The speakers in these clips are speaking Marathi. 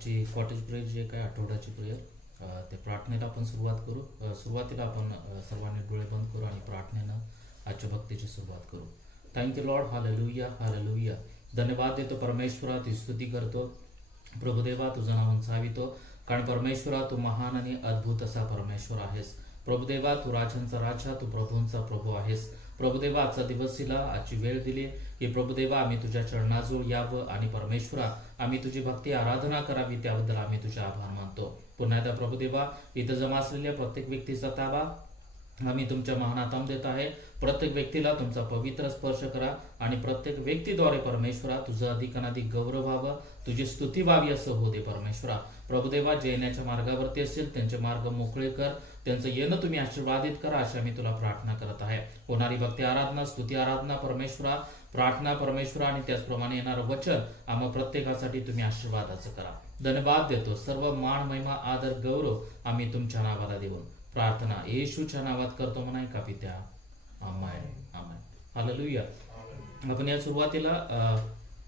आजची कॉटेज प्रेयर जे काय आठवड्याची प्रेयर ते प्रार्थनेला आपण सुरुवात करू. सुरुवातीला आपण सर्वांनी डोळे बंद करू आणि प्रार्थनेनं आजच्या भक्तीची सुरुवात करू. Thank you Lord. Hallelujah hallelujah. धन्यवाद देतो परमेश्वरा, ती स्तुती करतो. प्रभुदेवा तुझं नाव उंचावितो, कारण परमेश्वरा तू महान आणि अद्भुत असा परमेश्वर आहेस. प्रभुदेवा तू राजांचा राजा, तू प्रभूंचा प्रभू आहेस. प्रभुदेवा आजचा दिवसीला आजची वेळ दिली की प्रभुदेवा आम्ही तुझ्या चरणाजवळ यावं आणि परमेश्वरा आम्ही तुझी भक्ती आराधना करावी, त्याबद्दल आम्ही तुझे आभार मानतो. पुन्हा एकदा प्रभुदेवा इथं जमा असलेल्या प्रत्येक व्यक्तीचा ताबा आम्ही तुमच्या महानातम देत आहे. प्रत्येक व्यक्तीला तुमचा पवित्र स्पर्श करा आणि प्रत्येक व्यक्तीद्वारे परमेश्वरा तुझं अधिकाधिक गौरव व्हावं, तुझी स्तुती व्हावी असं हो दे परमेश्वरा. प्रभुदेवा जे येण्याच्या मार्गावरती असतील त्यांचे मार्ग मोकळे कर, त्यांचं येणं तुम्ही आशीर्वादित करा अशी आम्ही तुला प्रार्थना करत आहे. होणारी भक्ती आराधना, स्तुती आराधना परमेश्वरा, प्रार्थना परमेश्वरा आणि त्याचप्रमाणे येणारं वचन आम्हा प्रत्येकासाठी तुम्ही आशीर्वादाचं करा. धन्यवाद देतो. सर्व मान महिमा आदर गौरव आम्ही तुमच्या नावाला देऊन प्रार्थना येशूच्या नावात करतो म्हणा का पित्या. आमेन आमेन. हालेलुया. आपण या सुरुवातीला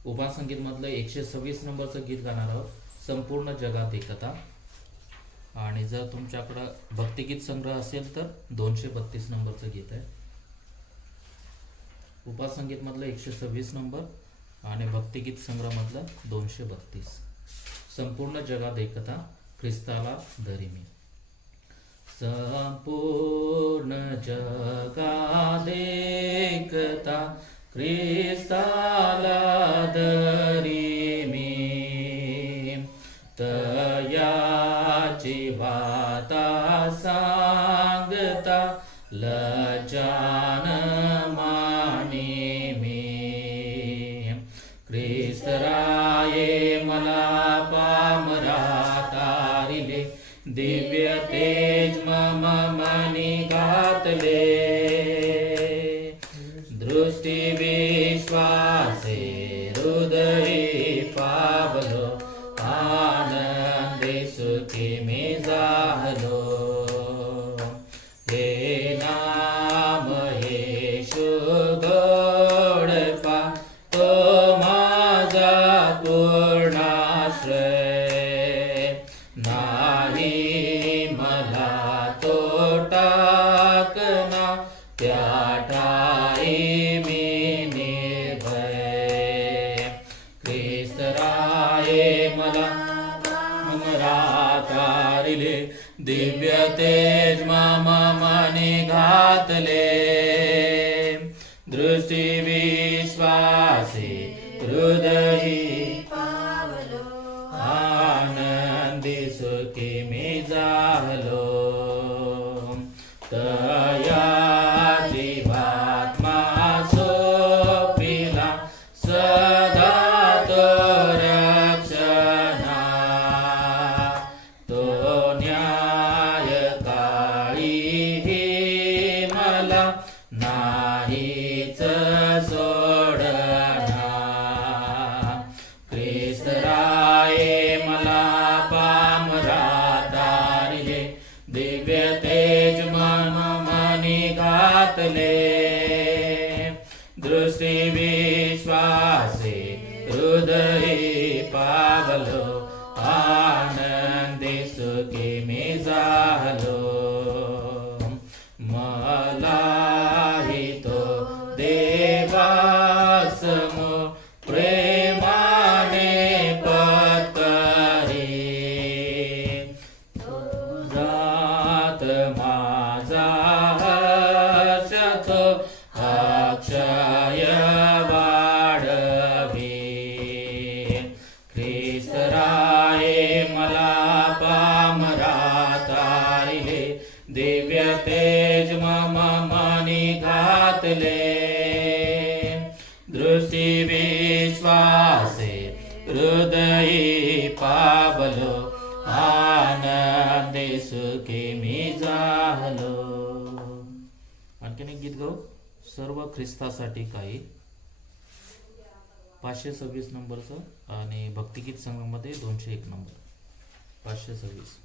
उपसंगीत मधलं 126 नंबरचं गीत गाणार आहोत, संपूर्ण जगात एकता. आणि जर तुमच्याकडं भक्तिगीत संग्रह असेल तर 232 नंबरचं गीत आहे. उपसंगीत मधलं 126 नंबर आणि भक्तिगीत संग्रह मधलं 232. संपूर्ण जगात एकता, ख्रिस्ताला धरी मी. संपूर्ण जगात एकता, ख्रिस्ताला धरी मी. तयाची वाता सांगता लजान मानी मी. ख्रिस्त राये मला पामरा तारिले, दिव्य तेज मम मनी घातले. दृष्टी विश्वासे हृदयी पावलो, आनंदी सुखी मी झालो. हे नाम येशू गोडपा, तो माझा पूर्णाश्रय. नाही मला तो टाकना, त्या ठाई मी निर्भय. ख्रिस्त राये मला तारिले, दिव्य तेज मम मनी घातले. दृष्टी विश्वासे हृदयी पावलो, आनंदी सुखी मी झालो. तया जीवात्मा सोपिला, सदा तो रक्षणा. तो न्यायकाळी मला नाहीच सोडना. ख्रिस्त राये मला पामरा तारिले, दिव्य तेज मन मनी घातले. दृष्टी विश्वासे हृदयी पावलो, आनंदी सुखी मी झालो. मलाही तो देवासमोर प्रेमाने पत्करे. जात माझा हर्षतो अक्षय वाढवी. ख्रिस्त राये मला पामरा तारिले, दिव्य तेज मम मनी घातले. दृष्टी विश्वासे हृदयी पावलो, आनंदी सुखी मी झालो. आणखीन एक गीत गाऊ, सर्व ख्रिस्तासाठी काही. 526 नंबरचं आणि भक्तिगीत संघामध्ये 201 नंबर. 526.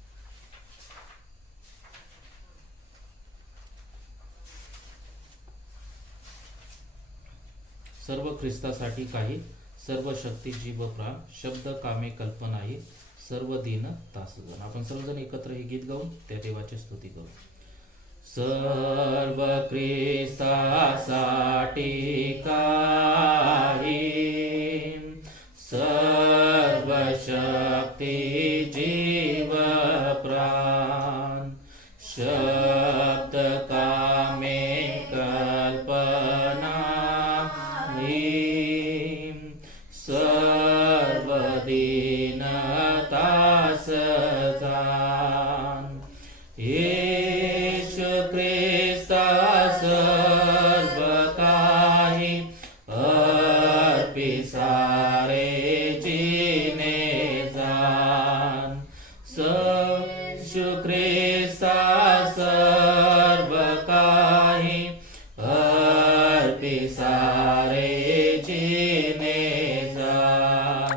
सर्व ख्रिस्तासाठी काही, सर्व शक्ती जीव प्राण, शब्द कामे कल्पनाही, सर्व दिन तासजण. आपण सर्वजण एकत्र हे गीत गाऊन त्या देवाची स्तुती करू. सर्व ख्रिस्तासाठी काही, सर्व शक्ती जीव प्राण, शब्द कामे कल्पना सर्व दीनता सजान. येशू ख्रिस्ता सर्व काही अर्पी सारे जीने जान. येशू ख्रिस्ता सर्व काही अर्पी सारे जीने जान.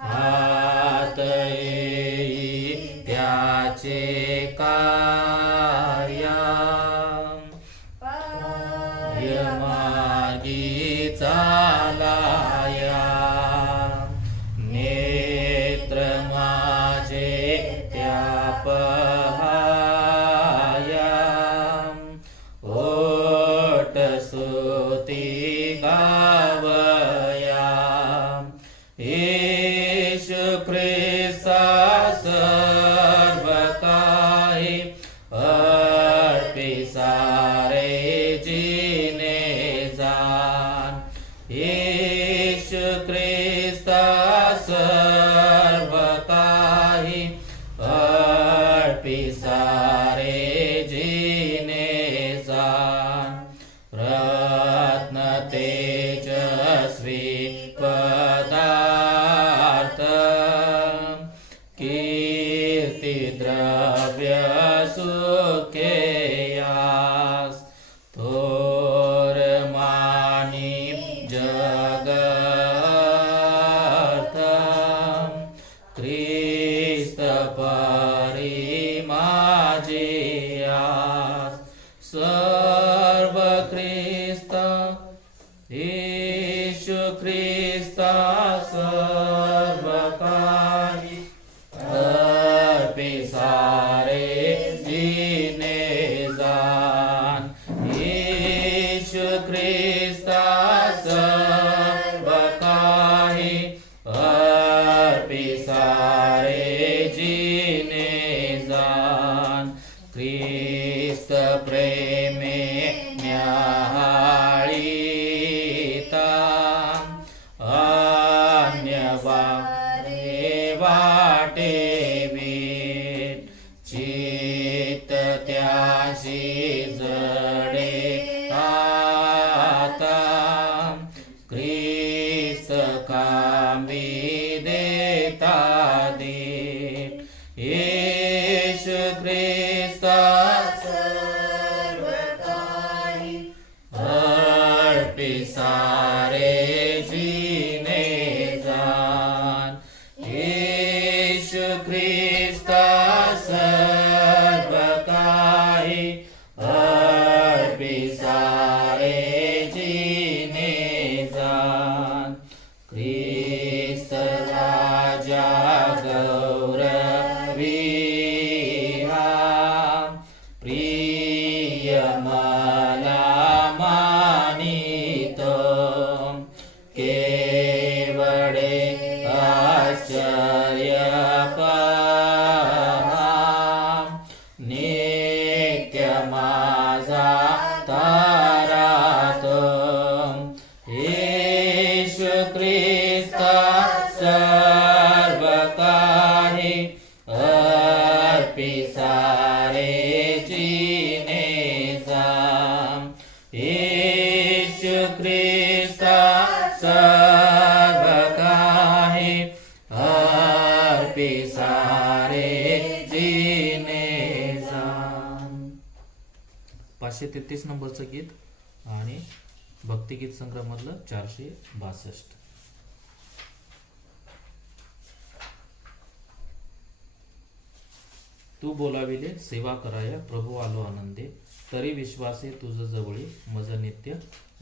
हात येई त्याचे कार्य, मार्गी चालाया. नेत्र माझे त्या पहाया, ओट स्तुती गावया. येशू ख्रिस्ता सर्व काही अर्पी सारे जीने जान. येशू ख्रिस्ता सर्व काही अर्पी सारे जीने जान. रत्न तेजस्वी पदार्थ, कीर्ती द्रव्य सुखेयास. थोर मानी जगर्थ, ख्रिस्त परी माझी आस. सर्व ख्रिस्त येशू ख्रिस्ता सर्व काही अर्पी सारे जीने जान. येशू ख्रिस्ता सर्व काही अर्पी सारे जीने जान. ख्रिस्त प्रेमे न्याहाळीता, अन्य वाटे वीट. चित्त त्याशी जडे आता, ख्रिस्त कामी देता देत. येशू ख्रिस्ता सर्व काही अर्पी सारे जीने जान. येशू ख्रिस्ता सर्व काही अर्पी सारे जीने जान. ख्रिस्त राजा गौरविहा, प्रिय मला मानितो. केवळे आश्चर्य पहा, नित्य माझा तारातो. येशू ख्रिस्ता सर्व काही अर्पी सारे जीने जान. येशू ख्रिस्ता सर्व काही अर्पी सारे जीने जान. 533 नंबरचं गीत आणि भक्तिगीत संग्रहामधलं 462. तू बोलाविले सेवा कराया, प्रभू आलो आनंदे, तरी विश्वासे तुझ जवळी मज नित्य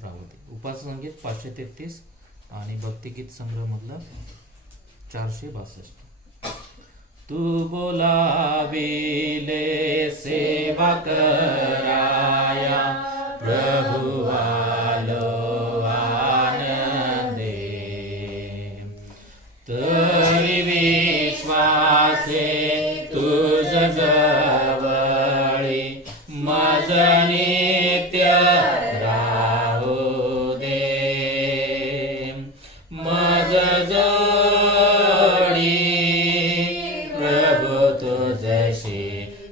राहते. उपासना संगीत 533 आणि भक्तिगीत संग्रह मधलं 462. तू बोलाविले सेवा कराया प्रभु आलो आनंदे तरी विश्वासे तुझ जवळी माझ नित्य राहू दे माझ जोडी प्रभु तुझशी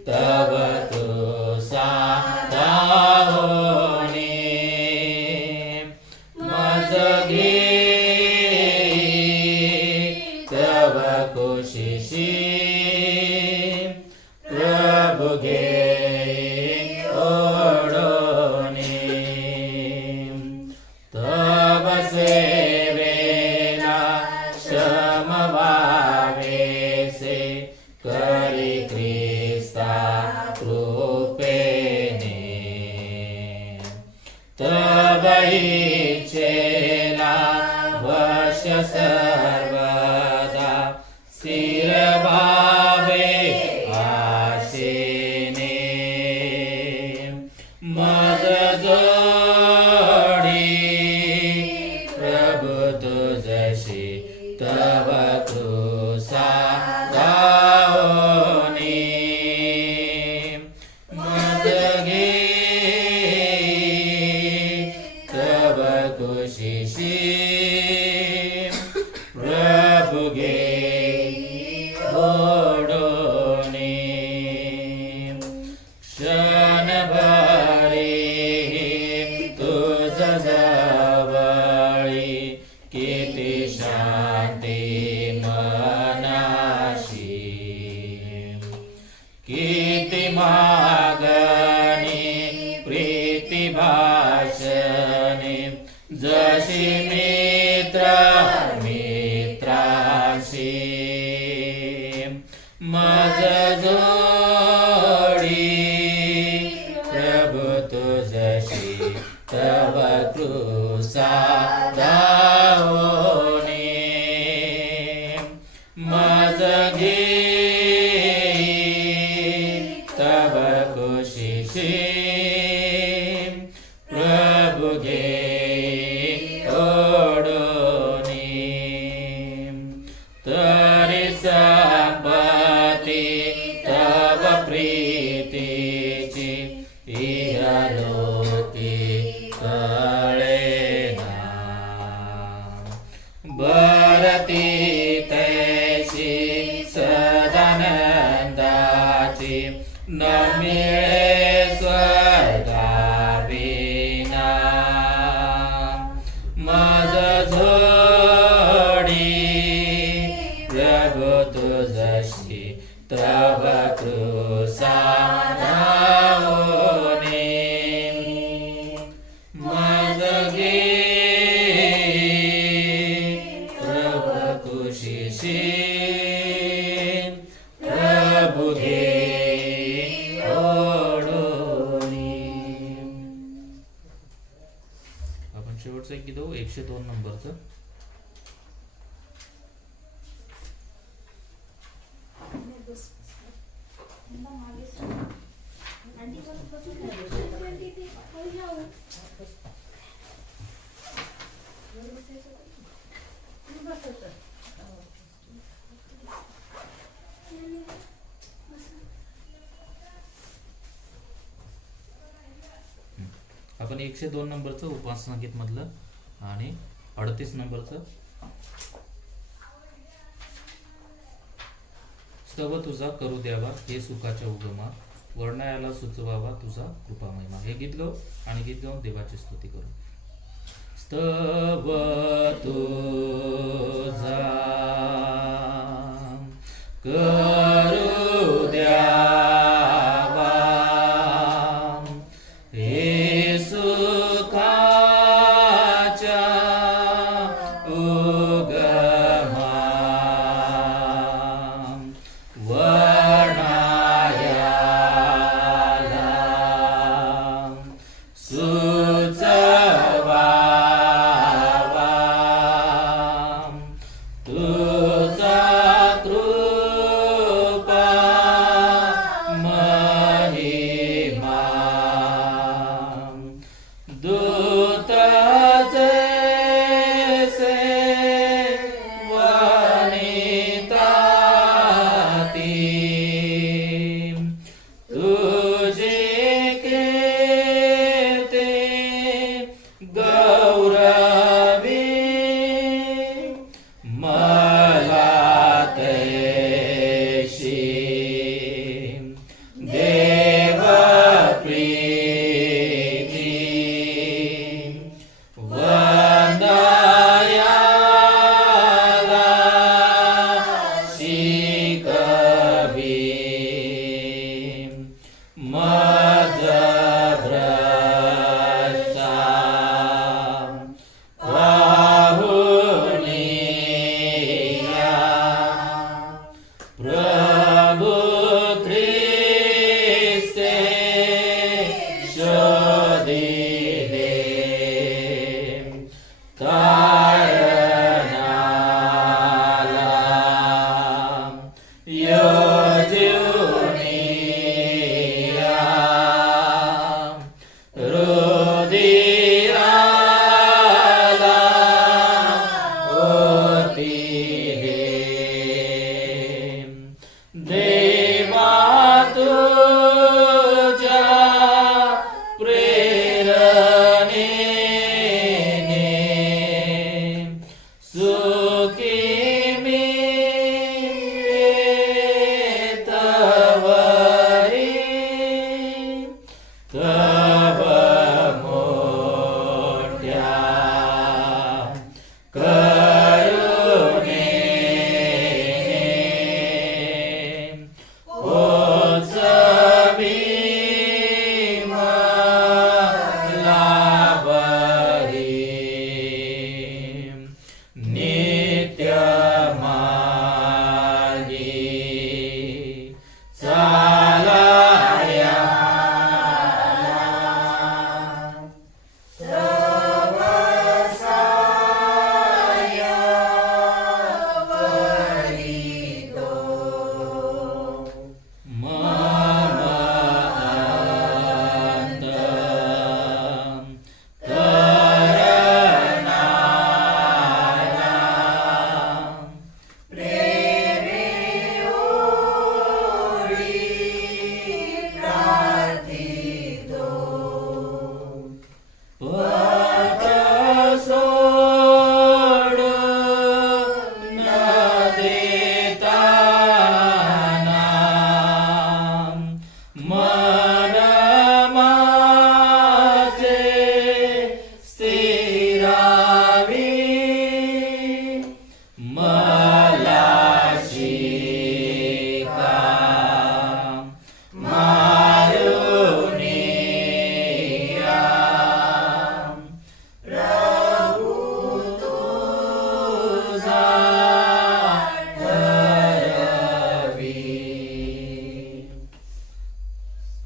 तव तू साधा होणे माझ घे तव खुशीशी प्रभु घे ओढणे तव सेवेला श्रम व्हावेसे करी ख्रिस्ता कृपेने तव इच्छेला वश सर्वदा स्थिर भावे आशेने माझ जोडी प्रभु तुझशी तव कृसा गावणे माझ घे तव खुशीशी प्रभु घे ओढणे क्षणभरी तुझ जवळी किती शांती मनाशी किती मागणी प्रीती भाषणे जशी मित्र मित्राशी माझ जोडी प्रभु तुझशी तव कृसा धावणे माझ घे तव खुशीशी प्रभु घे ओढणे तरी संपत्ती तव प्रीतीची इहलोकी कळेना बरती तैसी सदानंदाची न मिळे स्वर्गाविना माझ जोडी प्रभु तुझशी तव कृसा धावणे माझ घे प्रभु खुशीशी प्रभु घे ओढणे. आपण शेवटचं एक गीत गाऊ 102 नंबरचं. आपण 102 नंबरचं उपासना गीत मधलं आणि 38 नंबरचं स्तव तुझा करू द्यावा हे सुखाच्या उगमा वर्णायाला सुचवावा तुझा कृपा महिमा. हे गीत गाऊ आणि गीत गाऊन देवाची स्तुती करू. स्तव तुझा करू द्यावा हे सुखाच्या उगमा वर्णायाला सुचवावा तुझा कृपा प्रभु ख्रिस्ते शोधिले तारणाला योजुनिया रुधिराला ओतिले देवा तुझ्या प्रेरणेने सुखी मी तवरी तव मोठ्या करुणेने ओचवी मला बरी नित्य मार्गी चालाया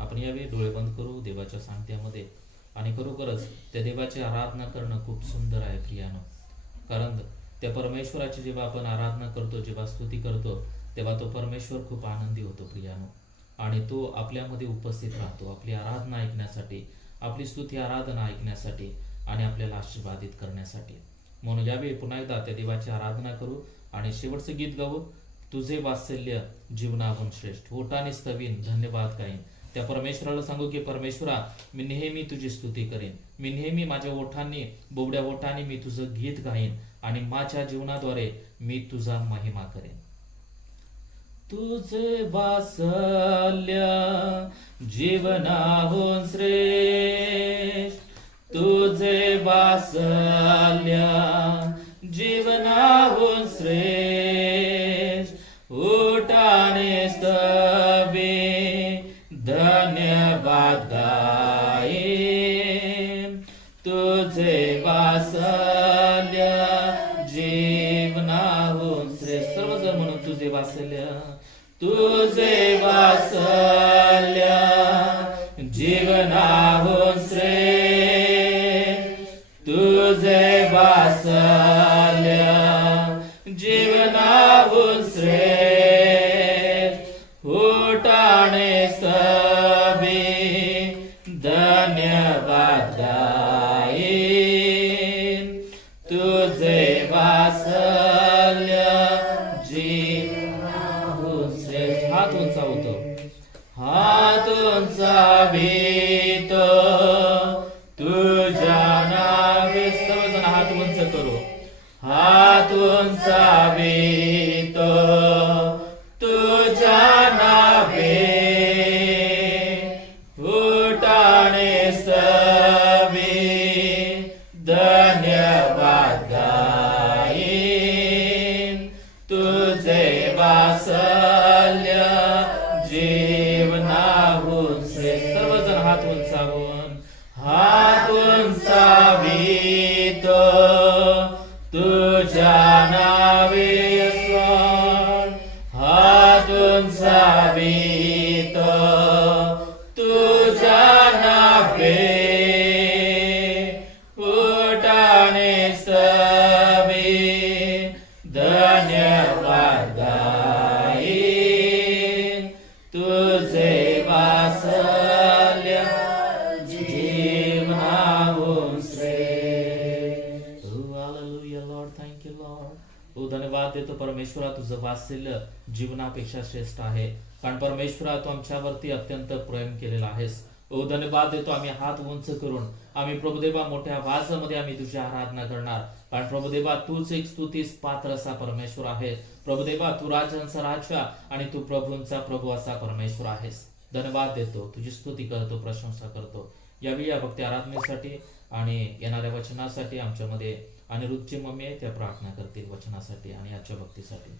आपण यावेळी डोळे बंद करू देवाच्या सांगत्यामध्ये आणि खरोखरच त्या देवाची आराधना करणं खूप सुंदर आहे प्रियानो. कारण त्या परमेश्वराची जेव्हा आपण आराधना करतो, जेव्हा स्तुती करतो, तेव्हा तो परमेश्वर खूप आनंदी होतो प्रियानो. आणि तो आपल्यामध्ये उपस्थित राहतो आपली आराधना ऐकण्यासाठी, आपली स्तुती आराधना ऐकण्यासाठी आणि आपल्याला आशीर्वादित करण्यासाठी. म्हणून यावेळी पुन्हा एकदा त्या देवाची आराधना करू आणि शेवटचं गीत गाऊ, तुझे वात्सल्य जीवनाहून श्रेष्ठ. ओठाने स्तवीन धन्यवाद गाईन. त्या परमेश्वराला सांगू की परमेश्वरा, मी नेहमी तुझी स्तुती करेन, मी नेहमी माझ्या ओठांनी, बोबड्या ओठांनी मी तुझं गीत गाईन आणि माझ्या जीवनाद्वारे मी तुझा महिमा करेन. तुझे वात्सल्य जीवनाहून श्रेष्ठ, तुझे वात्सल्य जीवनाहून श्रेष्ठ. ओठाने स्तवे धन्यवाद गाईन, तुझे वात्सल्य जीवनाहून श्रेष्ठ. सर्वजण म्हणून तुझे वात्सल्य, तुझे वात्सल्य जीवनाहून श्रेष्ठ, तुझे वात्सल्य जीवनाहून श्रेष्ठ. ओठाने स्तवे धन्यवाद गाईन, तुझे वात्सल्य जीवनाहून श्रेष्ठ. हात उंचावतो, हात उंचावितो तुझ्या नावे. सर्वजण हात उंच करू, हात उंचावितो तुझ्या नावे. ओठाने स्तवे धन्यवाद गाईन, तुझे वात्सल्य जीवनाहून श्रेष्ठ. सर्वजण हात उंचावून, हात उंचावितो तुझ्या नावे. हात सावित तुझ्या नावे फुटाणे सवे धन्यवाद गाईन तुझे वात्सल्य जीवनाहून श्रेष्ठ. Hallelujah Lord, thank you Lord. हो धन्यवाद देतो परमेश्वरा, तुझं वात्सल्य जीवनापेक्षा श्रेष्ठ आहे. कारण परमेश्वरा तू आमच्यावरती अत्यंत प्रेम केलेला आहेस. हो धन्यवाद देतो, आम्ही हात उंच करून आम्ही प्रभुदेवा मोठ्या आवाजामध्ये आम्ही तुझी आराधना करणार. कारण प्रभुदेवा तूच एक स्तुतीस पात्र असा परमेश्वर आहे. प्रभुदेवा तू राजांचा राजा आणि तू प्रभूंचा प्रभू असा परमेश्वर आहेस. धन्यवाद देतो, तुझी स्तुती करतो, प्रशंसा करतो. यावेळी या भक्ती आराधनेसाठी आणि येणाऱ्या वचनासाठी आमच्यामध्ये अनिरुद्धची मम्मी आहे, त्या प्रार्थना करतील वचनासाठी आणि आजच्या भक्तीसाठी.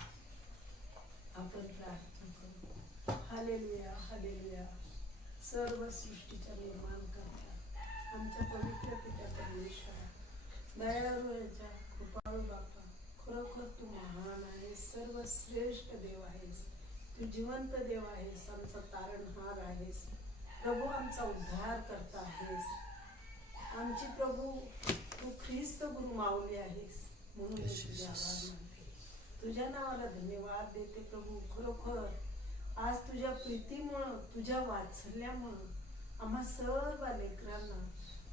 आपण प्रार्थना करू. Hallelujah hallelujah. सर्व सृष्टीच्या निर्माण करता आमच्या पवित्र पिता परमेश्वरा, दयाळूच्या कृपाळू बापा, खरोखर तू महान आहेस, सर्व श्रेष्ठ देव आहेस, तू जिवंत देव आहेस, आमचा तारणहार आहेस प्रभू, आमचा उद्धार करता आहेस. आमची प्रभू तू ख्रिस्त गुरु माऊली आहेस, म्हणून मी तुझे आभार मानते, तुझ्या नावाला धन्यवाद देते प्रभू. खरोखर आज तुझ्या प्रीतीमुळं, तुझ्या वात्सल्यामुळं आम्हा सर्व लेकरांना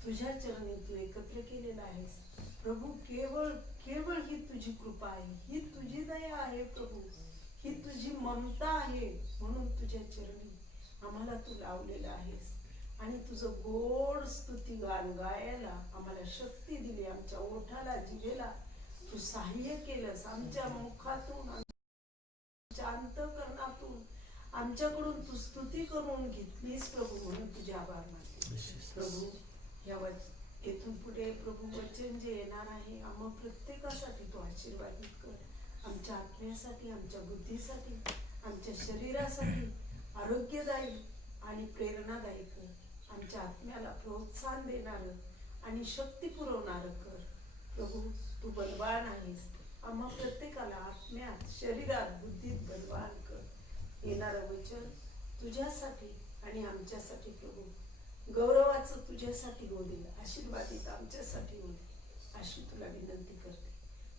तुझ्या चरणी तू एकत्र केलेला आहेस प्रभू. केवळ केवळ ही तुझी कृपा आहे, ही तुझी दया आहे प्रभू, ही तुझी ममता आहे, म्हणून तुझ्या चरणी आम्हाला तू लावलेलं आहेस आणि तुझं गोड स्तुती गान गायला आम्हाला शक्ती दिली. आमच्या ओठाला जिभेला तू सहाय्य केलंस, आमच्या मुखातून आमच्या अंतःकरणातून आमच्याकडून तू स्तुती करून घेतलीस प्रभू, म्हणून तुझे आभार मानते प्रभू. या येथून पुढे प्रभू वचन जे येणार आहे आम्हा प्रत्येकासाठी तू आशीर्वादित कर. आमच्या आत्म्यासाठी, आमच्या बुद्धीसाठी, आमच्या शरीरासाठी आरोग्यदायी आणि प्रेरणादायी कर. आमच्या आत्म्याला प्रोत्साहन देणारं आणि शक्ती पुरवणारं कर प्रभू. तू बलवान आहेस, आम्हा प्रत्येकाला आत्म्यात, शरीरात, बुद्धीत बलवान कर. येणारं वचन तुझ्यासाठी आणि आमच्यासाठी प्रभू गौरवाचं तुझ्यासाठी होऊ दे, आशीर्वादित आमच्यासाठी होऊ दे, अशी तुला विनंती करते.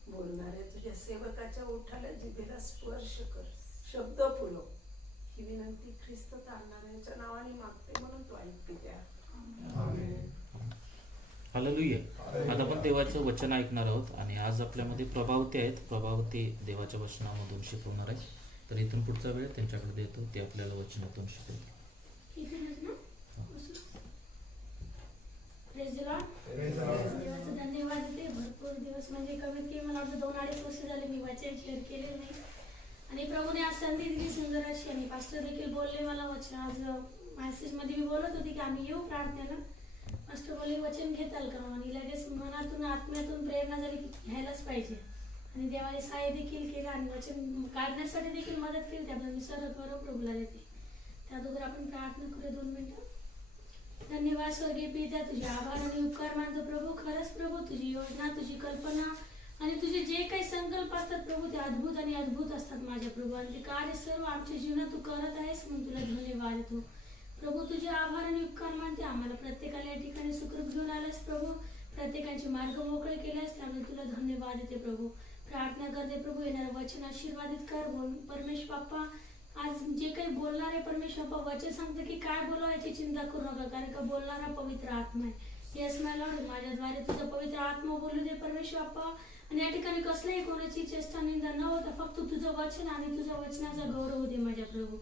बोलणाऱ्या तुझ्या सेवकाच्या ओठाला जिभेला स्पर्श कर, शब्द पुरव, ही विनंती ख्रिस्त तारणाऱ्यांच्या नावाने मागते, म्हणून तू ऐकते त्या. हालेलुया. आता आपण देवाचं वचन ऐकणार आहोत आणि आज आपल्यामध्ये प्रभावती आहेत. प्रभावती देवाच्या वचनामधून शिकवणार आहे. तर इथून पुढचा वेळ त्यांच्याकडे देतो, ते आपल्याला वचनातून शिकवतील. देवाचा धन्यवाद देते. भरपूर दिवस म्हणजे कमीत कमी मला वाटतं 2-2.5 वर्ष झाले मी वचन शेअर केले नाही आणि प्रभूने आज संधी दिली सुंदर अशी. आणि पास्टर देखील बोलले मला वचन, आज मेसेज मध्ये मी बोलत होते की आम्ही येऊ प्रार्थनेला. पास्टर बोलले वचन घेताल का, आणि लगेच मनातून आत्म्यातून प्रेरणा झाली की घ्यायलाच पाहिजे. आणि देवाने सहाय्य देखील केलं आणि वचन काढण्यासाठी देखील मदत केली. त्याबद्दल मी सर्व गौरव प्रभूला देते. त्या अगोदर आपण प्रार्थना करूया 2 मिनिटं. धन्यवाद स्वर्गीय पिता, तुझे आभार आणि उपकार मानतो प्रभू. खरंच प्रभू तुझी योजना, तुझी कल्पना आणि तुझे जे काही संकल्प असतात प्रभू ते अद्भुत आणि अद्भुत असतात माझ्या प्रभू. आणि ते कार्य सर्व आमच्या जीवनात तू करत आहेस, म्हणून तुला धन्यवाद देतो प्रभू. तुझे आभार आणि उपकार मानते. आम्हाला प्रत्येकाला या ठिकाणी सुखरूप घेऊन आलास प्रभू, प्रत्येकाचे मार्ग मोकळे केलेस, त्यामुळे तुला धन्यवाद देते प्रभू. प्रार्थना करते प्रभू, येणारं वचन आशीर्वादित कर परमेश्वर बाप्पा. आज जे काही बोलणारे परमेश्वर बाप्पा वचन सांगतं की काय बोलावं याची चिंता करू नका, कारण का बोलणारा पवित्र आत्मा आहे. येस माय लॉर्ड, माझ्याद्वारे तुझा पवित्र आत्मा बोलू दे परमेश्वर बाप्पा. आणि या ठिकाणी कसल्याही कोणाची चेष्टा निंदा न होता फक्त तुझं वचन आणि तुझ्या वचनाचा गौरव होते माझ्या प्रभू.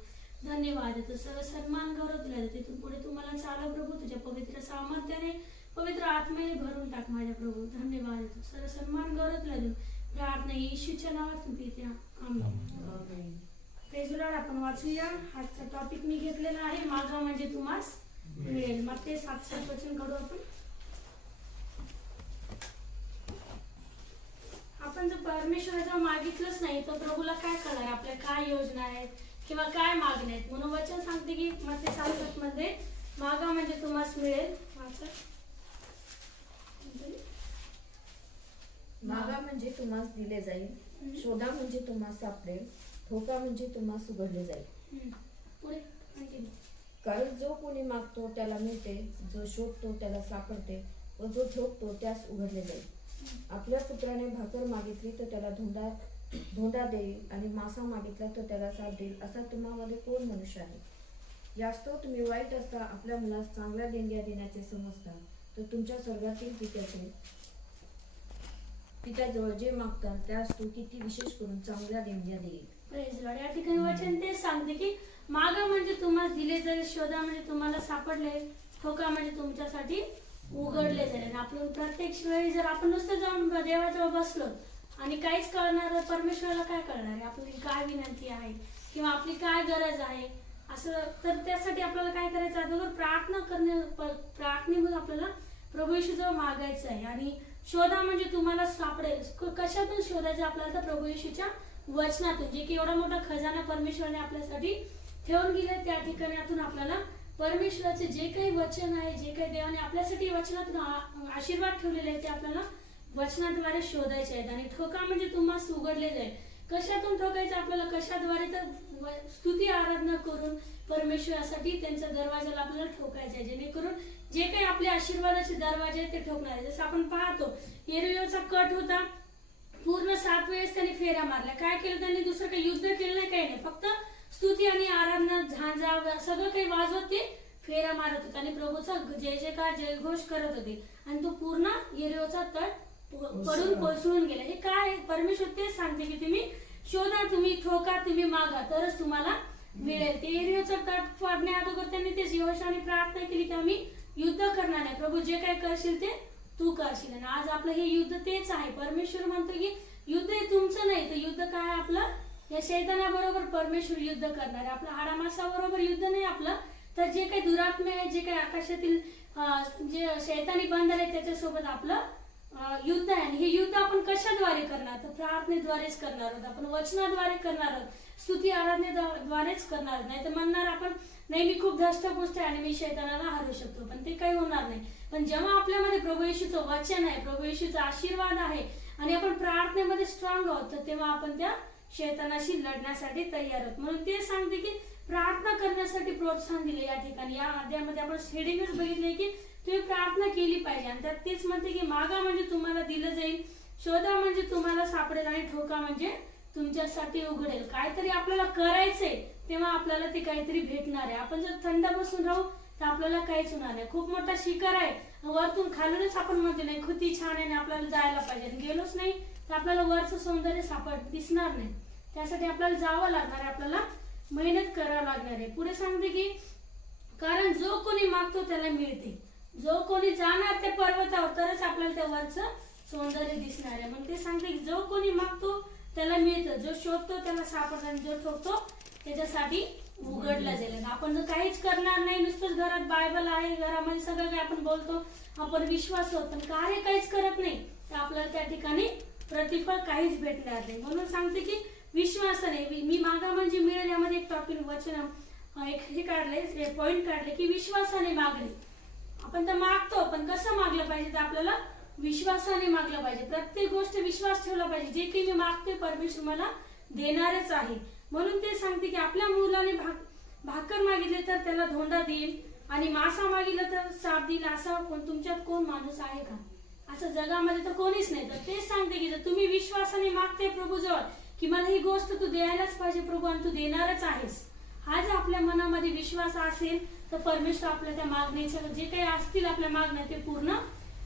धन्यवाद देतो, सर्व सन्मान गौरव तुला देते. तिथून पुढे तुम्हाला चालव प्रभू, तुझ्या पवित्र सामर्थ्याने, पवित्र आत्म्याने भरून टाक माझ्या प्रभू. धन्यवाद देतो, सर्व सन्मान गौरव तुला देऊ. प्रार्थना येशूच्या नावात पिते, आमेन. Praise Lord. आपण वाचूया. आजचा टॉपिक मी घेतलेला आहे, मागा म्हणजे तुम्हास मिळेल. मत्ते 7:7 वचन काढू आपण. आपण जर परमेश्वराचं मागितलंच नाही तर प्रभूला काय कळणार आपल्या काय योजना आहेत किंवा काय मागण्या आहेत. म्हणून वचन सांगते की मत्ते 7:7 मध्ये मागा म्हणजे तुम्हास मिळेल. मागा म्हणजे तुम्हास दिले जाईल, शोधा म्हणजे तुम्हास सापडेल, ठोका म्हणजे तुम्हाला उघडले जाईल. पुढे continue. कारण जो कोणी मागतो त्याला मिळते, जो शोधतो त्याला सापडते व जो ठोकतो त्यास उघडले जाईल. आपल्या पुत्राने भाकर मागितली तर त्याला धोंडा देईल आणि मासा मागितला तर त्याला साप देईल, असा तुम्हामध्ये कोण मनुष्य आहे? यास्तव तुम्ही वाईट असता आपल्या मुलास चांगल्या देणग्या देण्याचे समजता, तर तुमच्या स्वर्गातील पित्याजवळ जे मागतात त्यास तो किती विशेष करून चांगल्या देणग्या देईल. Praise Lord. या ठिकाणी वचन ते सांगते की मागा म्हणजे तुम्हाला दिले जाईल, शोधा म्हणजे तुम्हाला सापडले, ठोका म्हणजे तुमच्यासाठी उघडले जाईल. आणि आपण प्रत्येक वेळी जर आपण नुसतं जाऊन देवाजवळ बसलो आणि काहीच कळणार, परमेश्वराला काय कळणार आहे आपली काय विनंती आहे किंवा आपली काय गरज आहे असं, तर त्यासाठी आपल्याला काय करायचं, अगोदर प्रार्थनेमध्ये आपल्याला प्रभू येशूजवळ मागायचं आहे. आणि शोधा म्हणजे तुम्हाला सापडेल. कशातून शोधायचं आपल्याला? तर प्रभू येशूच्या वचनातून, जे की एवढा मोठा खजाना परमेश्वराने आपल्यासाठी ठेवून गेले, त्या ठिकाणातून आपल्याला परमेश्वराचे जे काही वचन आहे, जे काही देवाने आपल्यासाठी वचनातून आशीर्वाद ठेवलेले आहेत ते आपल्याला वचनाद्वारे शोधायचे आहेत. आणि ठोका म्हणजे तुम्हाला उघडले जाईल. कशातून ठोकायचं आपल्याला? कशाद्वारे? तर स्तुती आराधना करून परमेश्वरासाठी त्यांच्या दरवाजाला आपल्याला ठोकायचं आहे, जेणेकरून जे काही आपले आशीर्वादाचे दरवाजे आहेत ते ठोकणार आहे. जसं आपण पाहतो यरीहोचा कट होता, पूर्ण 7 वेळेस त्यांनी फेऱ्या मारल्या. काय केलं त्यांनी? दुसरं काही युद्ध केलं नाही, काही नाही, फक्त स्तुती आणि आराधना, झांजा सगळं काही वाजवत ते फेऱ्या मारत होते आणि प्रभूचा जय जयकार जयघोष करत होते. आणि तो पूर्ण यरीहोचा तट पडून कोसळून गेला. हे काय? परमेश्वर तेच सांगते की तुम्ही शोधा, तुम्ही ठोका, तुम्ही मागा, तरच तुम्हाला मिळेल. ते यरीहोचा तट फाडण्या अगोदर त्यांनी तेच यहोशाने प्रार्थना केली की आम्ही युद्ध करणार नाही, प्रभू जे काय करशील ते तू करशील. आणि आज आपलं हे युद्ध तेच आहे. परमेश्वर म्हणतो की युद्ध हे तुमचं नाही, तर युद्ध काय आपलं? या शैतानाबरोबर परमेश्वर युद्ध करणार आहे. आपलं हाडामासाबरोबर युद्ध नाही आपलं, तर जे काही दुरात्मे आहे, जे काही आकाशातील जे शैतानी बंधन आहे त्याच्यासोबत आपलं युद्ध आहे. आणि हे युद्ध आपण कशाद्वारे करणार? तर प्रार्थनेद्वारेच करणार आहोत, आपण वचनाद्वारे करणार आहोत, स्तुती आराधनेद्वारेच करणार आहोत. नाही तर म्हणणार आपण नाही मी खूप धष्टपुष्ट आहे आणि मी शैतानाला हरवू शकतो, पण ते काही होणार नाही. पण जेव्हा आपल्यामध्ये प्रभू येशूचं वचन आहे, प्रभू येशूचा आशीर्वाद आहे आणि आपण प्रार्थनेमध्ये स्ट्रॉंग आहोत, तर तेव्हा आपण त्या शैतानाशी लढण्यासाठी तयार आहोत. म्हणून ते सांगते की प्रार्थना करण्यासाठी प्रोत्साहन दिले. या ठिकाणी या अध्यायामध्ये आपण हेडिंगच बघितले की तुम्ही प्रार्थना केली पाहिजे. आणि त्यात तेच म्हणते की मागा म्हणजे तुम्हाला दिलं जाईल, शोधा म्हणजे तुम्हाला सापडेल आणि ठोका म्हणजे तुमच्यासाठी उघडेल. काहीतरी आपल्याला करायचंय तेव्हा आपल्याला ते काहीतरी भेटणार आहे. आपण जर थंड बसून राहू तर आपल्याला काहीच होणार नाही. खूप मोठा शिखर आहे, वरतून खालूनच आपण म्हणतो नाही किती छान आहे आणि आपल्याला जायला पाहिजे, गेलोच नाही तर आपल्याला वरचं सौंदर्य दिसणार नाही. त्यासाठी आपल्याला जावं लागणार आहे, आपल्याला मेहनत करावं लागणार आहे. पुढे सांगते की कारण जो कोणी मागतो त्याला मिळते, जो कोणी जाणार त्या पर्वतावर तरच आपल्याला त्या वरचं सौंदर्य दिसणार आहे. मग ते सांगते की जो कोणी मागतो त्याला मिळतं, जो शोधतो त्याला सापडतं आणि जो ठोकतो त्याच्यासाठी उघडला जाईल. आपण जर काहीच करणार नाही, नुसतंच घरात बायबल आहे, घरामध्ये सगळं काही आपण बोलतो, आपण विश्वास होतो, पण कार्य काहीच करत नाही, तर आपल्याला त्या ठिकाणी प्रतिफळ काहीच भेटणार नाही. म्हणून सांगते की विश्वासाने मी मागा म्हणजे मिळेल. यामध्ये एक टॉपिक वचन एक हे काढले, पॉइंट काढले की विश्वासाने मागणे. आपण तर मागतो, पण कसं मागलं पाहिजे? तर आपल्याला विश्वासाने मागलं पाहिजे. प्रत्येक गोष्ट विश्वास ठेवला पाहिजे, जे की मी मागते परमेश्वर मला देणारच आहे. म्हणून ते सांगते की आपल्या मुलाने भाकर मागितले तर त्याला धोंडा देईल आणि मासा मागितला तर साप देईल. असा तुमच्यात कोण माणूस आहे का? असं जगामध्ये तर कोणीच नाही. तर तेच सांगते की जर तुम्ही विश्वासाने मागते प्रभूजवळ की मला ही गोष्ट तू द्यायलाच पाहिजे प्रभू आणि तू देणारच आहेस, हा जर आपल्या मनामध्ये विश्वास असेल तर परमेश्वर आपल्या त्या मागणीच्या जे काही असतील आपल्या मागण्या ते पूर्ण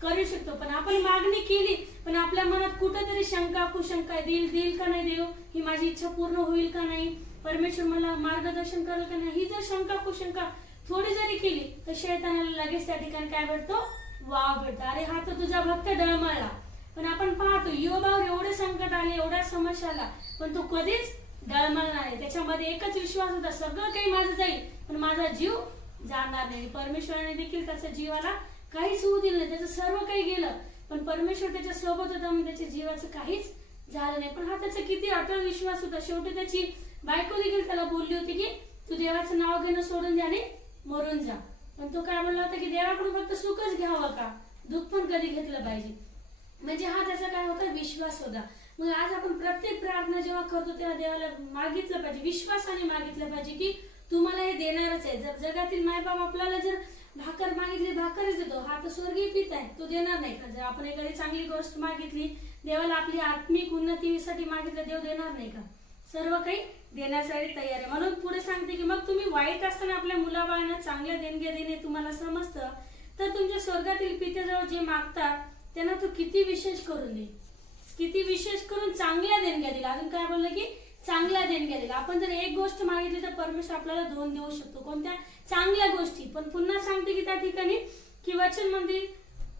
करू शकतो. पण आपण मागणी केली पण आपल्या मनात कुठेतरी शंका कुशंका देईल का नाही देव, ही माझी इच्छा पूर्ण होईल का नाही, परमेश्वर मला मार्गदर्शन करेल का नाही, ही जर शंका कुशंका थोडी जरी केली तर शैतानाला लगेच त्या ठिकाणी काय भेटतो? वाव भेटतो. अरे हा तर तुझा भक्त डळमळला. पण आपण पाहतो योबावर एवढे संकट आले, एवढ्या समस्या आला, पण तो कधीच डळमळणार नाही. त्याच्यामध्ये एकच विश्वास होता, सगळं काही माझं जाईल पण माझा जीव जाणार नाही. परमेश्वराने देखील त्याच्या जीवाला काहीच होऊ दिलं नाही, त्याचं सर्व काही गेलं पण परमेश्वर त्याच्या सोबत होता म्हणून त्याच्या जीवाचं काहीच झालं नाही. पण हा त्याचा किती अटळ विश्वास होता. शेवटी त्याची बायको देखील त्याला बोलली होती की तू देवाचं नाव घेणं सोडून द्या आणि मरून जा. पण तो काय बोलला होता की देवाकडून फक्त सुखच घ्यावं का, दुःख पण कधी घेतलं पाहिजे. म्हणजे हा त्याचा काय होता? विश्वास होता. मग आज आपण प्रत्येक प्रार्थना जेव्हा करतो तेव्हा देवाला मागितलं पाहिजे, विश्वासाने मागितलं पाहिजे की तू मला हे देणारच आहे. जर जगातील मायबाप आपल्याला जर भाकर मागितली भाकरच देतो, हा तर स्वर्गीय पिता आहे, तो देणार नाही का? जर आपण एखादी चांगली गोष्ट मागितली, देवाला आपली आत्मिक उन्नतीसाठी मागितलं, देव देणार नाही का? सर्व काही देण्यासाठी तयार आहे. म्हणून पुढे सांगते की मग तुम्ही वाईट असताना आपल्या मुलाबाळांना चांगल्या देणग्या देणे तुम्हाला समजतं, तर तुमच्या स्वर्गातील पित्याजवळ जे मागतात त्यांना तो किती विशेष करून देईल, किती विशेष करून चांगल्या देणग्या दिला. अजून काय बोललं की चांगल्या देणग्या दिला. आपण जर एक गोष्ट मागितली तर परमेश्वर आपल्याला 2 देऊ शकतो, कोणत्या? चांगल्या गोष्टी. पण पुन्हा सांगते की त्या ठिकाणी की वचन म्हणजे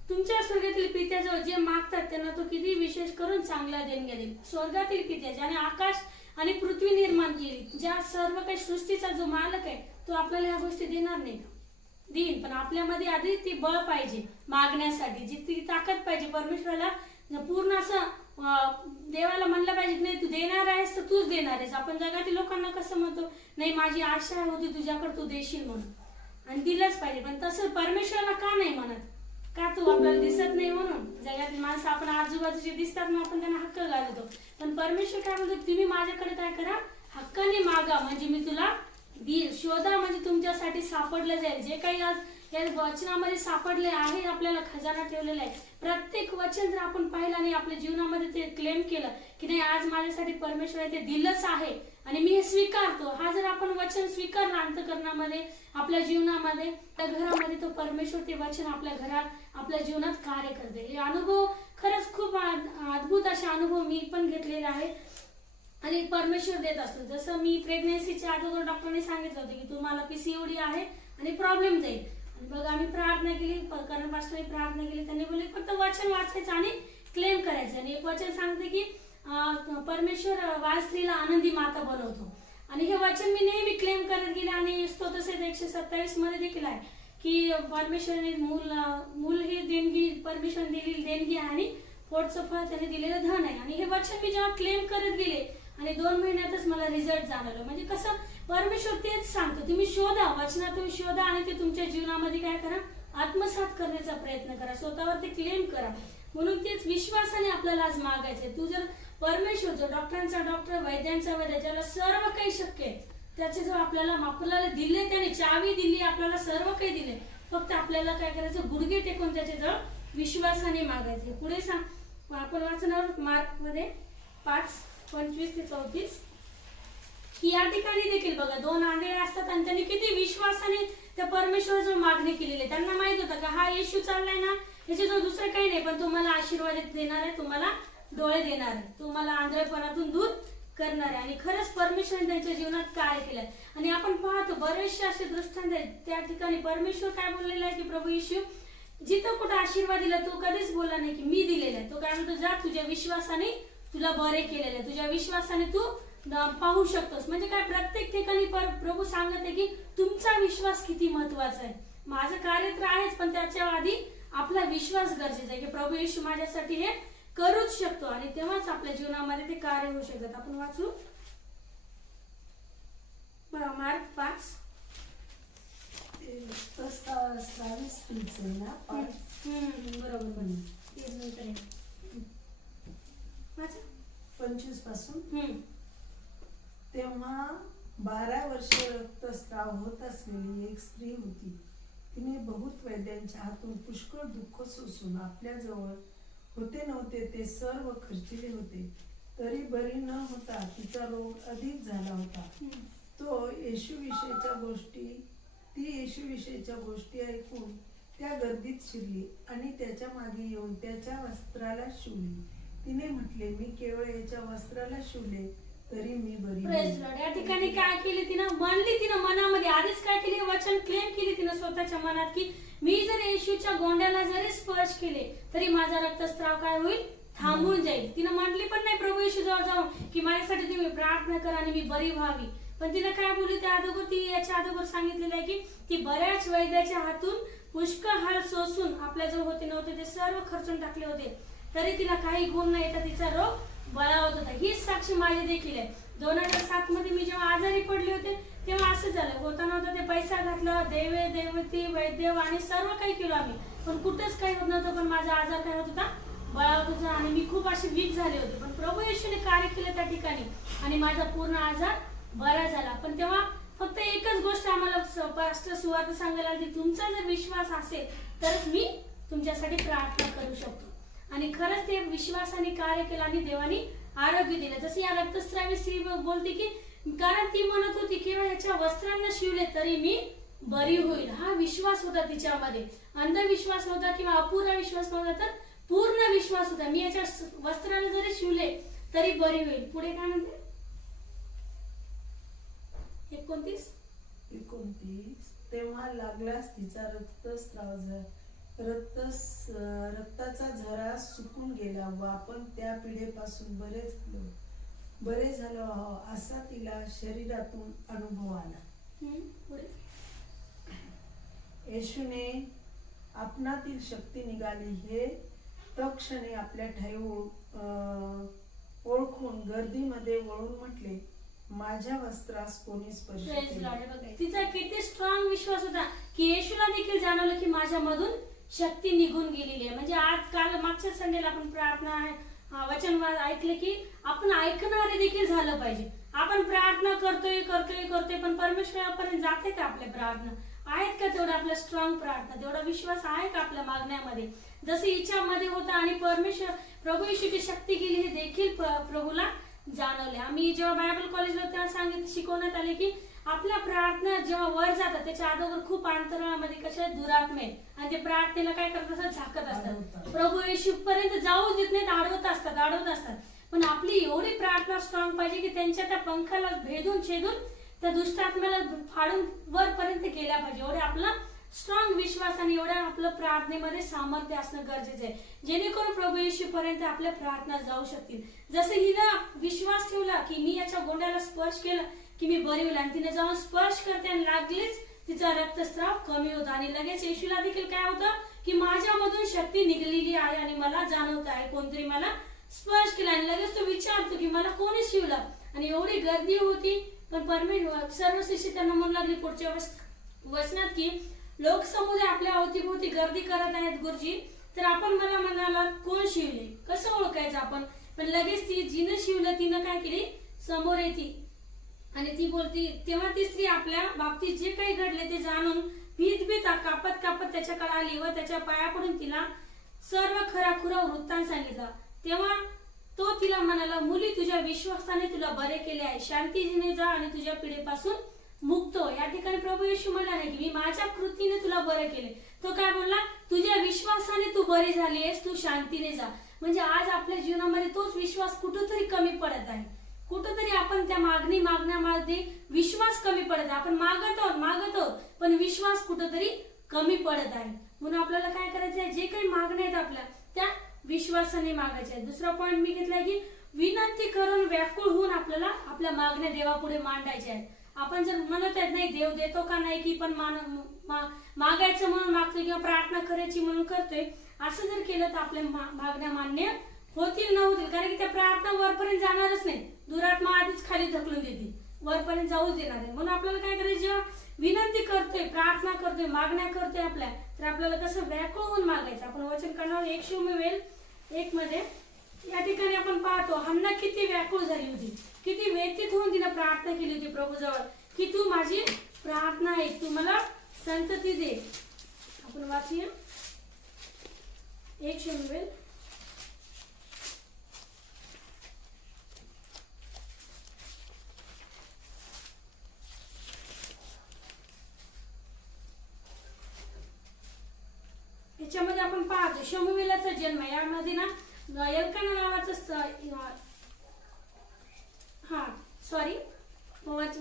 तुमच्या स्वर्गातील पित्याजवळ जे मागतात त्यांना तो किती विशेष करून चांगल्या देणग्या देईल. स्वर्गातील पित्या ज्याने आकाश आणि पृथ्वी निर्माण केली, ज्या सर्व काही सृष्टीचा जो मालक आहे, तो आपल्याला ह्या गोष्टी देणार नाही का? देईन, पण आपल्यामध्ये आधी ती बळ पाहिजे मागण्यासाठी, जितकी ताकद पाहिजे. परमेश्वराला पूर्ण असं देवाला म्हणलं पाहिजे की नाही तू देणार आहेस तर तूच देणार आहेस. आपण जगातील लोकांना कसं म्हणतो, नाही माझी आशा होती तुझ्याकडे, तू देशील म्हणून, आणि दिलंच पाहिजे. पण तसं परमेश्वराला का नाही म्हणत? का? तू आपल्याला दिसत नाही म्हणून. जगातील माणसं आपण आजूबाजूचे दिसतात मग आपण त्यांना हक्क घालतो. पण परमेश्वर काय म्हणतो, तुम्ही माझ्याकडे काय करा, हक्काने मागा म्हणजे मी तुला देईल. शोधा म्हणजे तुमच्यासाठी सापडलं जाईल. जे काही आज या वचनामध्ये सापडले आहे, आपल्याला खजाना ठेवलेला आहे. प्रत्येक वचन जर आपण पाहिलं आणि आपल्या जीवनामध्ये ते क्लेम केलं की नाही आज माझ्यासाठी परमेश्वर ते दिलंच आहे आणि मी हे स्वीकारतो, हा जर आपण वचन स्वीकारलं अंतःकरणामध्ये, आपल्या जीवनामध्ये, त्या घरामध्ये, तो परमेश्वर ते वचन आपल्या घरात, आपल्या जीवनात कार्य करते. हे अनुभव खरंच खूप अद्भुत असे अनुभव मी पण घेतलेले आहे आणि परमेश्वर देत असतो. जसं मी प्रेग्नेन्सीच्या अगोदर डॉक्टरने सांगितलं होतं की तुम्हाला PCOD आहे आणि प्रॉब्लेम जाईल. आणि बघ आम्ही प्रार्थना केली, करण पास्टरने प्रार्थना केली, त्यांनी बोलले फक्त वचन वाचायचं आणि क्लेम करायचं. आणि एक वचन सांगते की परमेश्वर वाल स्त्रीला आनंदी माता बनवतो. आणि हे वचन मी नेहमी क्लेम करत गेले आणि स्तोत्र 127 मध्ये देखील आहे की परमेश्वराने मूल ही देणगी, परमेश्वराने दिलेली देणगी आणि पोटचं फळ त्याने दिलेलं धन आहे. आणि हे वचन मी जेव्हा क्लेम करत गेले आणि 2 महिन्यातच मला रिझल्ट जाणवलं. म्हणजे कसं परमेश्वर तेच सांगतो, तुम्ही शोधा, वचनातून शोधा आणि ते तुमच्या जीवनामध्ये काय करा, आत्मसात करण्याचा प्रयत्न करा, स्वतःवर ते क्लेम करा. म्हणून तेच विश्वासाने आपल्याला आज मागायचे. तू जर परमेश्वर, जो डॉक्टरांचा डॉक्टर, वैद्यांचा वैद्य, ज्याला सर्व काही शक्य आहे, त्याचे जो आपल्याला दिले, त्याने चावी दिली, आपल्याला सर्व काही दिले, फक्त आपल्याला काय करायचं, गुडघे टेकून त्याच्याजवळ विश्वासाने मागायचे. पुढे सांग आपण वाचणार मार्क मध्ये 5:25 ते 34 की या ठिकाणी देखील बघा 2 आंधळे असतात आणि त्यांनी किती विश्वासाने त्या परमेश्वराजवळ मागणी केलेली आहे. त्यांना माहित होतं का हा येशू चाललाय ना, याच्याजवळ दुसरं काही नाही, पण तुम्हाला आशीर्वाद देणार आहे, तुम्हाला डोळे देणार आहे, तुम्हाला आंधळेपणातून दूर करणार आहे. आणि खरंच परमेश्वराने त्यांच्या जीवनात कार्य केलंय. आणि आपण पाहतो बरेचसे असे दृष्टांत आहेत त्या ठिकाणी परमेश्वर काय बोललेलं आहे की प्रभू येशू जिथं कुठं आशीर्वाद दिला तो कधीच बोलला नाही की मी दिलेला आहे. तो काय म्हणतो, जा तुझ्या विश्वासाने तुला बरे केलेलं आहे, तुझ्या विश्वासाने तू पाहू शकतोस. म्हणजे काय, प्रत्येक ठिकाणी प्रभू सांगत आहे की तुमचा विश्वास किती महत्वाचा आहे. माझं कार्य तर आहेच, पण त्याच्या आधी आपला विश्वास गरजेचा आहे की प्रभू येशू माझ्यासाठी हे करूच शकतो आणि तेव्हाच आपल्या जीवनामध्ये ते कार्य होऊ शकतात. आपण वाचू मार्क 5 बरोबर 25 पासून. तेव्हा 12 वर्ष रक्तस्राव होत असलेली एक स्त्री होती. तिने बहुत वैद्यांच्या हातून पुष्कळ दुःख सोसून आपल्याजवळ होते नव्हते ते सर्व खर्चिले होते, तरी बरी न होता तिचा रोग अधिक झाला होता. ती येशूविषयीच्या गोष्टी ऐकून त्या गर्दीत शिरली आणि त्याच्या मागे येऊन त्याच्या वस्त्राला शिवली. तिने म्हटले, मी केवळ याच्या वस्त्राला शिवले तरी मी बरी प्रेज लॉर्ड. या ठिकाणी काय केली तिनं, मानली तिनं मनामध्ये, आधीच काय केली, वचन क्लेम केली तिनं स्वतःच्या मनात की मी जर येशूच्या गोंड्याला जरी स्पर्श केले तरी माझा रक्तस्राव काय होईल, थांबून जाईल. तिनं म्हटली पण नाही प्रभू येशू जवळ जाऊन की माझ्यासाठी तुम्ही प्रार्थना करा आणि मी बरी व्हावी. पण तिनं काय बोलली, त्या अगोदर ती याच्या अगोदर सांगितलेलं आहे की ती बऱ्याच वैद्याच्या हातून पुष्कळ हाल सोसून आपल्याजवळ होते नव्हते ते सर्व खर्चून टाकले होते, तरी तिला काही गुण न येता तिचा रोग बळावत होता. हीच साक्षी माझी देखील आहे. 2007 मध्ये मी जेव्हा आजारी पडले होते तेव्हा असं झालं, होता नव्हतं ते पैसा घातला, देवती वैद्य आणि सर्व काही केलं आम्ही, पण कुठंच काही होत नव्हतं. पण माझा आजार काय होत होता, बळावत होतं आणि मी खूप अशी वीक झाले होते, पण प्रभू येशूने कार्य केलं त्या ठिकाणी आणि माझा पूर्ण आजार बरा झाला. पण तेव्हा फक्त एकच गोष्ट आम्हाला पास्टर सुवार्थ सांगायला आली, तुमचा जर विश्वास असेल तरच मी तुमच्यासाठी प्रार्थना करू शकतो. आणि खरंच ते विश्वासाने कार्य केलं आणि देवाने आरोग्य दिलं. जसं या रक्तस्रावी स्त्री बोलते की कारण ती म्हणत होती की ह्याच्या वस्त्रांना शिवले तरी मी बरी होईल. हा विश्वास होता तिच्यामध्ये. अंधविश्वास नव्हता किंवा अपुरा विश्वास नव्हता, तर पूर्ण विश्वास होता. मी याच्या वस्त्राला जरी शिवले तरी बरी होईल. पुढे काय म्हणते 29. तेव्हा लागलाच तिचा रक्ताचा झरा सुकून गेला व आपण त्या पिढेपासून बरे झालो आहोत असा तिला शरीरातून अनुभव आला. पुढे येशूने आपणातील शक्ती निघाली हे तत्क्षणी आपल्या ठाई ओळखून गर्दीमध्ये वळून म्हटले, माझ्या वस्त्रास कोणी स्पर्श Praise केला. Lord. बघा, तिचा किती स्ट्रॉंग विश्वास होता की येशूला देखील जाणवलं की माझ्यामधून शक्ती निघून गेलेली आहे. म्हणजे आज काल मागच्या संडेला आपण प्रार्थना वचन ऐकले की आपण ऐकणारे देखील झालं पाहिजे. आपण प्रार्थना करतोय पण परमेश्वरापर्यंत जाते का आपल्या प्रार्थना? आहेत का तेवढा आपल्या स्ट्रॉंग प्रार्थना? तेवढा विश्वास आहे का आपल्या मागण्यामध्ये? जसं इच्छामध्ये होता आणि परमेश्वर प्रभू येशूची शक्ती गेली हे देखील प्रभूला जाणवले. आम्ही जेव्हा बायबल कॉलेजला तेव्हा शिकवण्यात आले की आपल्या प्रार्थना जेव्हा वर जातात त्याच्या अगोदर खूप अंतराळामध्ये कशा दुरात्मे आणि ते प्रार्थनेला काय करत असतात, झाकत असतात. प्रभू येशू पर्यंत जाऊ देत नाहीत, अडवत असतात. पण आपली एवढी प्रार्थना स्ट्रॉंग पाहिजे की त्यांच्या त्या पंखाला भेदून छेदून त्या दुष्टात्म्याला फाडून वरपर्यंत गेल्या पाहिजे. एवढे आपला स्ट्रॉंग विश्वास आणि एवढ्या आपलं प्रार्थनेमध्ये सामर्थ्य असणं गरजेचं आहे, जेणेकरून प्रभू येशू पर्यंत आपल्या प्रार्थना जाऊ शकतील. जसं हिनं विश्वास ठेवला की मी याच्या गोंड्याला स्पर्श केलं की मी बरी होईल, आणि तिने जाऊन स्पर्श करते आणि लागलीच तिचा रक्तस्राव कमी होता. आणि लगेच येशूला देखील काय होतं की माझ्यामधून शक्ती निघलेली आहे आणि मला जाणवत आहे कोणतरी मला स्पर्श केला. आणि लगेच तो विचारतो की मला कोणी शिवला. आणि एवढी गर्दी होती पण परमेश्वर सर्व शिष्य त्यांना म्हणू लागली पुढच्या वचनात की लोकसमुदाय आपल्या अवतीभोवती गर्दी करत आहेत गुरुजी, तर आपण मला म्हणाला कोण शिवले, कसं ओळखायचं आपण? पण लगेच ती जिनं शिवलं तिनं काय केली, समोर येते आणि ती बोलती. तेव्हा ती स्त्री आपल्या बाबतीत जे काही घडले ते जाणून भीत कापत त्याच्याकडे आली व त्याच्या पाया पडून तिला सर्व खराखुरा वृत्तांत सांगितला. तेव्हा तो तिला म्हणाला, मुली तुझ्या विश्वासाने तुला बरे केले आहे, शांतीने जा आणि तुझ्या पिढीपासून मुक्त हो. या ठिकाणी प्रभू येशू म्हणला नाही की मी माझ्या कृतीने तुला बरे केले. तो काय बोलला, तुझ्या विश्वासाने तू बरी झाली आहेस, तू शांतीने जा. म्हणजे आज आपल्या जीवनामध्ये तोच विश्वास कुठेतरी कमी पडत आहे. कुठेतरी आपण त्या मागण्यामध्ये विश्वास कमी पडत आहे. आपण मागत आहोत पण विश्वास कुठेतरी कमी पडत आहे. म्हणून आपल्याला काय करायचं आहे, जे काही मागण्या आहेत आपल्या त्या विश्वासाने मागायच्या आहेत. दुसरा पॉइंट मी घेतलाय की विनंती करून व्याकुळ होऊन आपल्याला आपल्या मागण्या देवापुढे मांडायच्या आहेत. आपण जर म्हणत आहेत नाही देव देतो का नाही की पण मागायचं म्हणून मागतोय किंवा प्रार्थना करायची म्हणून करतोय, असं जर केलं तर आपल्या मागण्या मान्य होतील न होतील. कारण की त्या प्रार्थना वरपर्यंत जाणारच नाही, दुरात्मा आधीच खाली ढकलून देतील, वरपर्यंत जाऊच देणार नाही. म्हणून आपल्याला काय करायचं, जेव्हा विनंती करतोय, प्रार्थना करतोय, मागण्या करतोय आपल्या, तर आपल्याला कसं व्याकुळ होऊन मागायचं. आपण वचन करणार 1 मध्ये या ठिकाणी आपण पाहतो हन्ना किती व्याकुळ झाली होती, किती व्यथित होऊन तिने प्रार्थना केली होती प्रभूजवळ की तू माझी प्रार्थना आहे, तू मला संतती दे. आपण वाचूया 1 शमूएल 'याच्यामध्ये आपण पाहतो शमूएलाचा जन्म. यामध्ये ना एल्काना नावाचं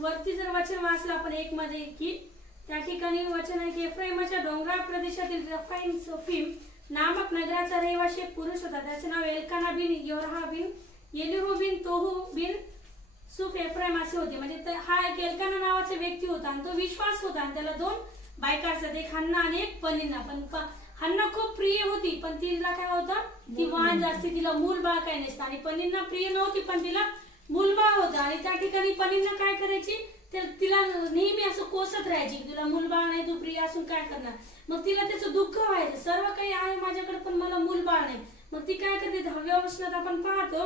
वरती जर वचन वाचलं आपण 1 मध्ये की त्या ठिकाणी वचन आहे की एफ्राईमच्या डोंगराळ प्रदेशातील रफाईम सोफीम नामक नगराचा रहिवासी एक पुरुष होता. त्याचे नाव एल्काना बिन योरहा बिन येलिहू बिन तोहू बिन सुफ एफ्राईम असे होते. म्हणजे हा एक एल्काना नावाचा व्यक्ती होता आणि तो विश्वास होता आणि त्याला 2 बायका असतात, एक हन्ना आणि एक पनिन्ना. पण हन्ना खूप प्रिय होती पण तिला काय होतं, ती वाहन जास्ती, तिला मूल बाळ काही नसतं. आणि पनिन्ना प्रिय नव्हती पण तिला मूलबाळ होतं. आणि त्या ठिकाणी पनिन्ना काय करायची, तिला नेहमी असं कोसत राहायची की तुला मूलबाळ नाही, तू प्रिय असून काय करणार. मग तिला त्याचं दुःख व्हायचं, सर्व काही आहे माझ्याकडे पण मला मूलबाळ नाही. मग ती काय करते 10व्या वचनात आपण पाहतो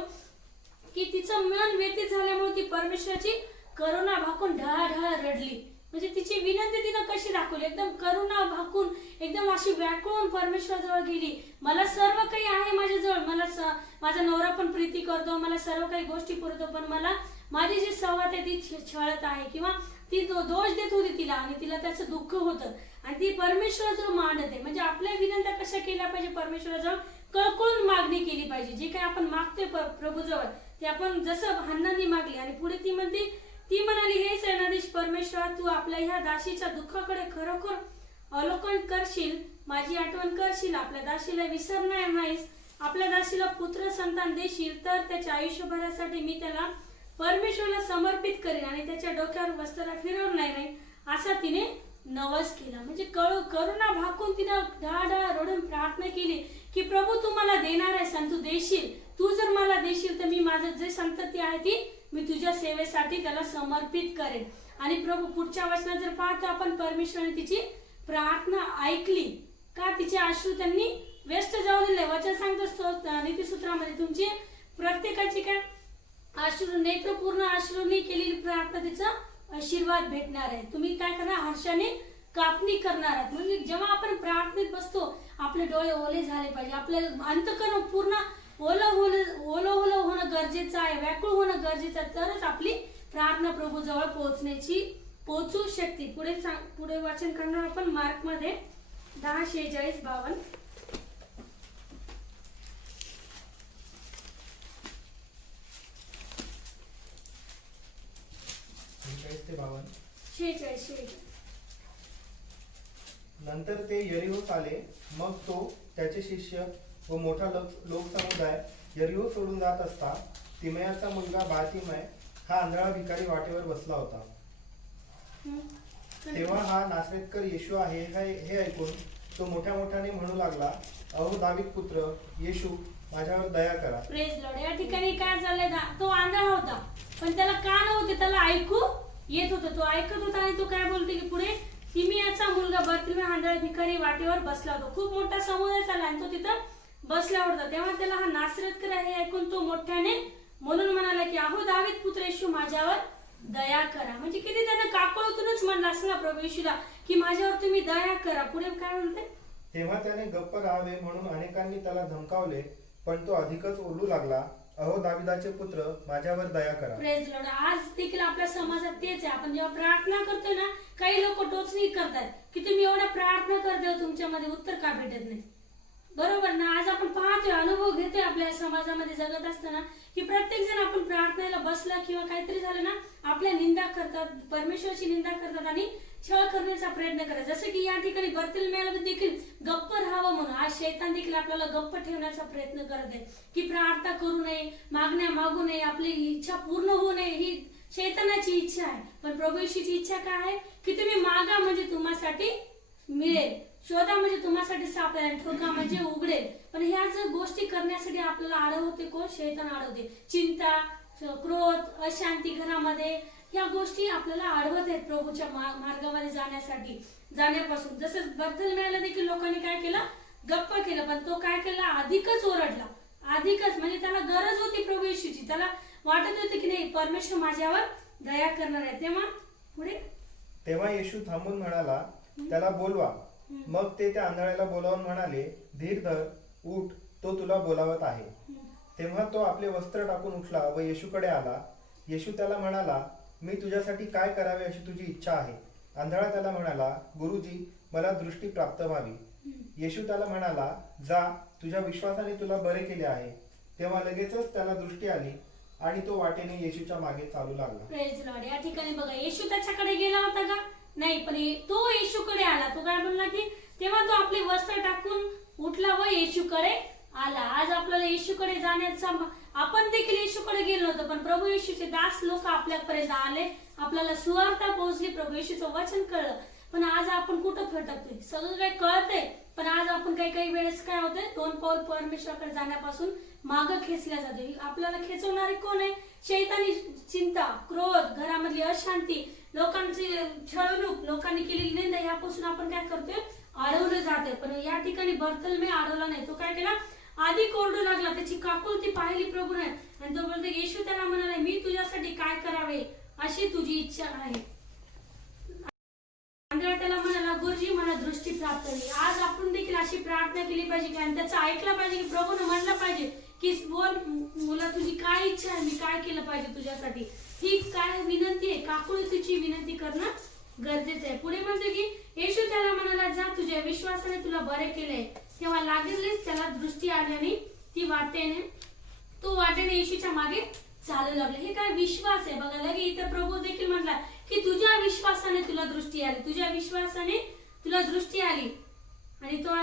की तिचं मन व्यतीत झाल्यामुळे ती परमेश्वराची करुणा भाकून ढळाढळ रडली. म्हणजे तिची विनंती तिनं कशी दाखवली, एकदम करुणा भाकून एकदम अशी व्याकुळून परमेश्वराजवळ गेली. मला सर्व काही आहे माझ्याजवळ, माझा नवरा पण प्रीती करतो, मला सर्व काही गोष्टी पुरवतो, पण मला माझी जी संवाद आहे ती छळत आहे किंवा ती दोष देत होती तिला आणि तिला त्याचं दुःख होतं आणि ती परमेश्वराजवळ मांडते. म्हणजे आपल्या विनंत्या कशा केल्या पाहिजे, परमेश्वराजवळ कळकळून मागणी केली पाहिजे. जे काही आपण मागतोय प्रभूजवळ ते आपण जसं हन्नानी मागली. आणि पुढे ती म्हणाली, हे सेनाधीश परमेश्वरा, तू आपल्या ह्या दासीच्या दुःखाकडे खरोखर अवलोकन करशील, माझी आठवण करशील, आपल्या दासीला विसरणार नाहीस, आपल्या दासीला पुत्र संतान देशील, तर त्याच्या आयुष्यभरासाठी मी त्याला परमेश्वराला समर्पित करेन आणि त्याच्या डोक्यावर वस्त्र फिरवणार नाही, असा तिने नवस केला. म्हणजे करुणा भाकून तिने ढळाढळ रडून प्रार्थना केली की प्रभू तू मला देणार आहेस आणि तू देशील, तू जर मला देशील तर मी माझं जे संतती आहे ती मी तुझ्या सेवेसाठी त्याला समर्पित करेन. आणि प्रभू पुढच्या वचनात जर पाहतो आपण, परमेश्वराने तिची प्रार्थना ऐकली का, तिचे अश्रू त्यांनी व्यस्त जाऊ दिले. वचन सांगतो नीतिसूत्रामध्ये, तुमची प्रत्येकाची काय अश्रू नेत्रपूर्ण अश्रूंनी केलेली प्रार्थना तिचा आशीर्वाद भेटणार आहे. तुम्ही काय करणार, हर्षाने कापणी करणार आहात. म्हणजे जेव्हा आपण प्रार्थनेत बसतो आपले डोळे ओले झाले पाहिजे, आपलं अंतःकरण पूर्ण ओलं होणं गरजेचं आहे, व्याकुळ होणं गरजेचं आहे, तरच आपली प्रार्थना प्रभू जवळ पोहोचू शकते. पुढे वाचन करणार आपण मार्क मध्ये 10:46-52. 46 नंतर ते यरीहोस आले. मग तो, त्याचे शिष्य व मोठा लोकसमुदाय यरीहो सोडून जात असता तिमयाचा मुलगा बारतिमय हा आंधळा भिकारी वाटेवर बसला होता. तेव्हा हा नासरेतकर येशू आहे हे ऐकून तो मोठ्याने म्हणू लागला, अहो दावीद पुत्र येशू, माझ्यावर दया करा. Praise Lord. या ठिकाणी काय झालंय, तो आंधळा होता पण त्याला कान होते, त्याला ऐकू येत होतं, तो ऐकत होता. आणि तो काय बोलते की पुढे, तिमियाचा मुलगा बारतिमय आंधळा भिकारी वाटेवर बसला होता. खूप मोठा समुदाय चालला आणि तो तिथं बसला होता. तेव्हा त्याला हा नासरेतकर हे ऐकून तो मोठ्याने म्हणून म्हणाला की अहो दावीद पुत्र येशू, माझ्यावर दया करा. म्हणजे किती त्यानं काकळूतूनच म्हणलं असं ना प्रभू येशूला की माझ्यावर तुम्ही दया करा. पुढे काय म्हणते, तेव्हा त्याने गप्प राहावे म्हणून अनेकांनी त्याला धमकावले, पण तो अधिकच ओरडू लागला, अहो दाविदाचे पुत्र, माझ्यावर दया करा. Praise Lord. आज देखील आपल्या समाजात तेच आहे. आपण जेव्हा प्रार्थना करतोय ना, काही लोक टोचणी करतात की तुम्ही एवढा प्रार्थना करताय, तुमच्यामध्ये उत्तर का भेटत नाही. बरोबर ना. आज आपण पाहतोय, अनुभव घेतोय आपल्या समाजामध्ये जगत असताना की प्रत्येक जण आपण प्रार्थनेला बसला किंवा काहीतरी झालं ना, आपल्या निंदा करतात, परमेश्वराची निंदा करतात आणि छळ करण्याचा प्रयत्न करतात. जसं की या ठिकाणी बर्तिमेयाला देखील गप्प राहावं म्हणून आज शैतान देखील आपल्याला गप्प ठेवण्याचा प्रयत्न करत आहे की प्रार्थना करू नये, मागण्या मागू नये, आपली इच्छा पूर्ण होऊ नये, ही शैतानाची इच्छा आहे. पण प्रभू येशूची इच्छा काय आहे की तुम्ही मागा म्हणजे तुम्हासाठी मिळेल, शोधा म्हणजे तुम्हासाठी सापडेल, ठोका म्हणजे उघडेल. पण ह्या जर गोष्टी करण्यासाठी आपल्याला अडवते कोण, शैतान अडवते. चिंता, क्रोध, अशांती घरामध्ये, या गोष्टी आपल्याला अडवत आहेत प्रभूच्या मार्गामध्ये जाण्यापासून. जसं बर्तिमेयाला देखील लोकांनी काय केलं, गप्प केलं, पण तो काय केला, अधिकच ओरडला, अधिकच. म्हणजे त्याला गरज होती प्रभू येशूची, त्याला वाटत होते की नाही परमेश्वर माझ्यावर दया करणार आहे. तेव्हा येशू थांबून म्हणाला, त्याला बोलवा. मग ते त्या आंधळ्याला बोलावून म्हणाले, धीर धर, उठ, तो तुला बोलावत आहे. तेव्हा तो आपले वस्त्र टाकून उठला व येशूकडे आला. येशू त्याला म्हणाला, मी तुझ्यासाठी काय करावे अशी तुझी इच्छा आहे. आंधळा त्याला म्हणाला, गुरुजी, मला दृष्टी प्राप्त व्हावी. येशू त्याला म्हणाला, जा, तुझ्या विश्वासाने तुला बरे केले आहे. तेव्हा लगेचच त्याला दृष्टी आली आणि तो वाटेने येशूच्या मागे चालू लागला. Praise Lord. या ठिकाणी बघा, येशू त्याच्याकडे गेला होता का, नाही, पण तो येशूकडे आला. तो काय बोलला की तेव्हा तो आपले वस्त्र टाकून उठला व येशूकडे आला. आज आपल्याला येशूकडे जाण्याचा, आपण देखील येशूकडे गेलो नव्हतो, पण प्रभू येशूचे दास लोक आपल्यापर्यंत आले, आपल्याला सुवार्ता पोहोचली, प्रभू येशूचं वचन कळलं. पण आज आपण कुठं फटकतोय, सगळं काही कळतंय, पण आज आपण काही वेळेस काय होतंय, 2 पाऊल परमेश्वराकडे जाण्यापासून मागं खेचल्या जाते. आपल्याला खेचवणारे कोण आहे, शैतानी चिंता, क्रोध, घरामधली अशांती, लोकांची छळवणूक, लोकांनी केलेली निंदा, यापासून आपण काय करतोय, अडवलं जाते. पण या ठिकाणी बर्तिमेय अडवला नाही. तो काय केला, अधिक ओरडू लागला. त्याची काकुळती पाहिली प्रभूने आणि तो बोलतो येशू त्याला म्हणाला, मी तुझ्यासाठी काय करावे अशी तुझी इच्छा आहे. आंधळा त्याला म्हणाला, गुरुजी मला दृष्टी प्राप्त झाली. आज आपण देखील अशी प्रार्थना केली पाहिजे की आणि त्याचं ऐकलं पाहिजे की प्रभूने म्हणलं पाहिजे की बोल मुला तुझी काय इच्छा आहे, मी काय केलं पाहिजे तुझ्यासाठी. ही काय विनंती आहे, काकुळतीची विनंती करणं गरजेचं आहे. पुढे म्हणतो की येशू त्याला म्हणाला, जा तुझ्या विश्वासाने तुला बरे केले. तेव्हा लागलेच त्याला दृष्टी आली आणि तो वाटेने येशूच्या मागे चालू लागले. हे काय विश्वास आहे बघा. लगे इथं प्रभू देखील म्हटला की तुझ्या विश्वासाने तुला दृष्टी आली, तुझ्या विश्वासाने तुला दृष्टी आली आणि तो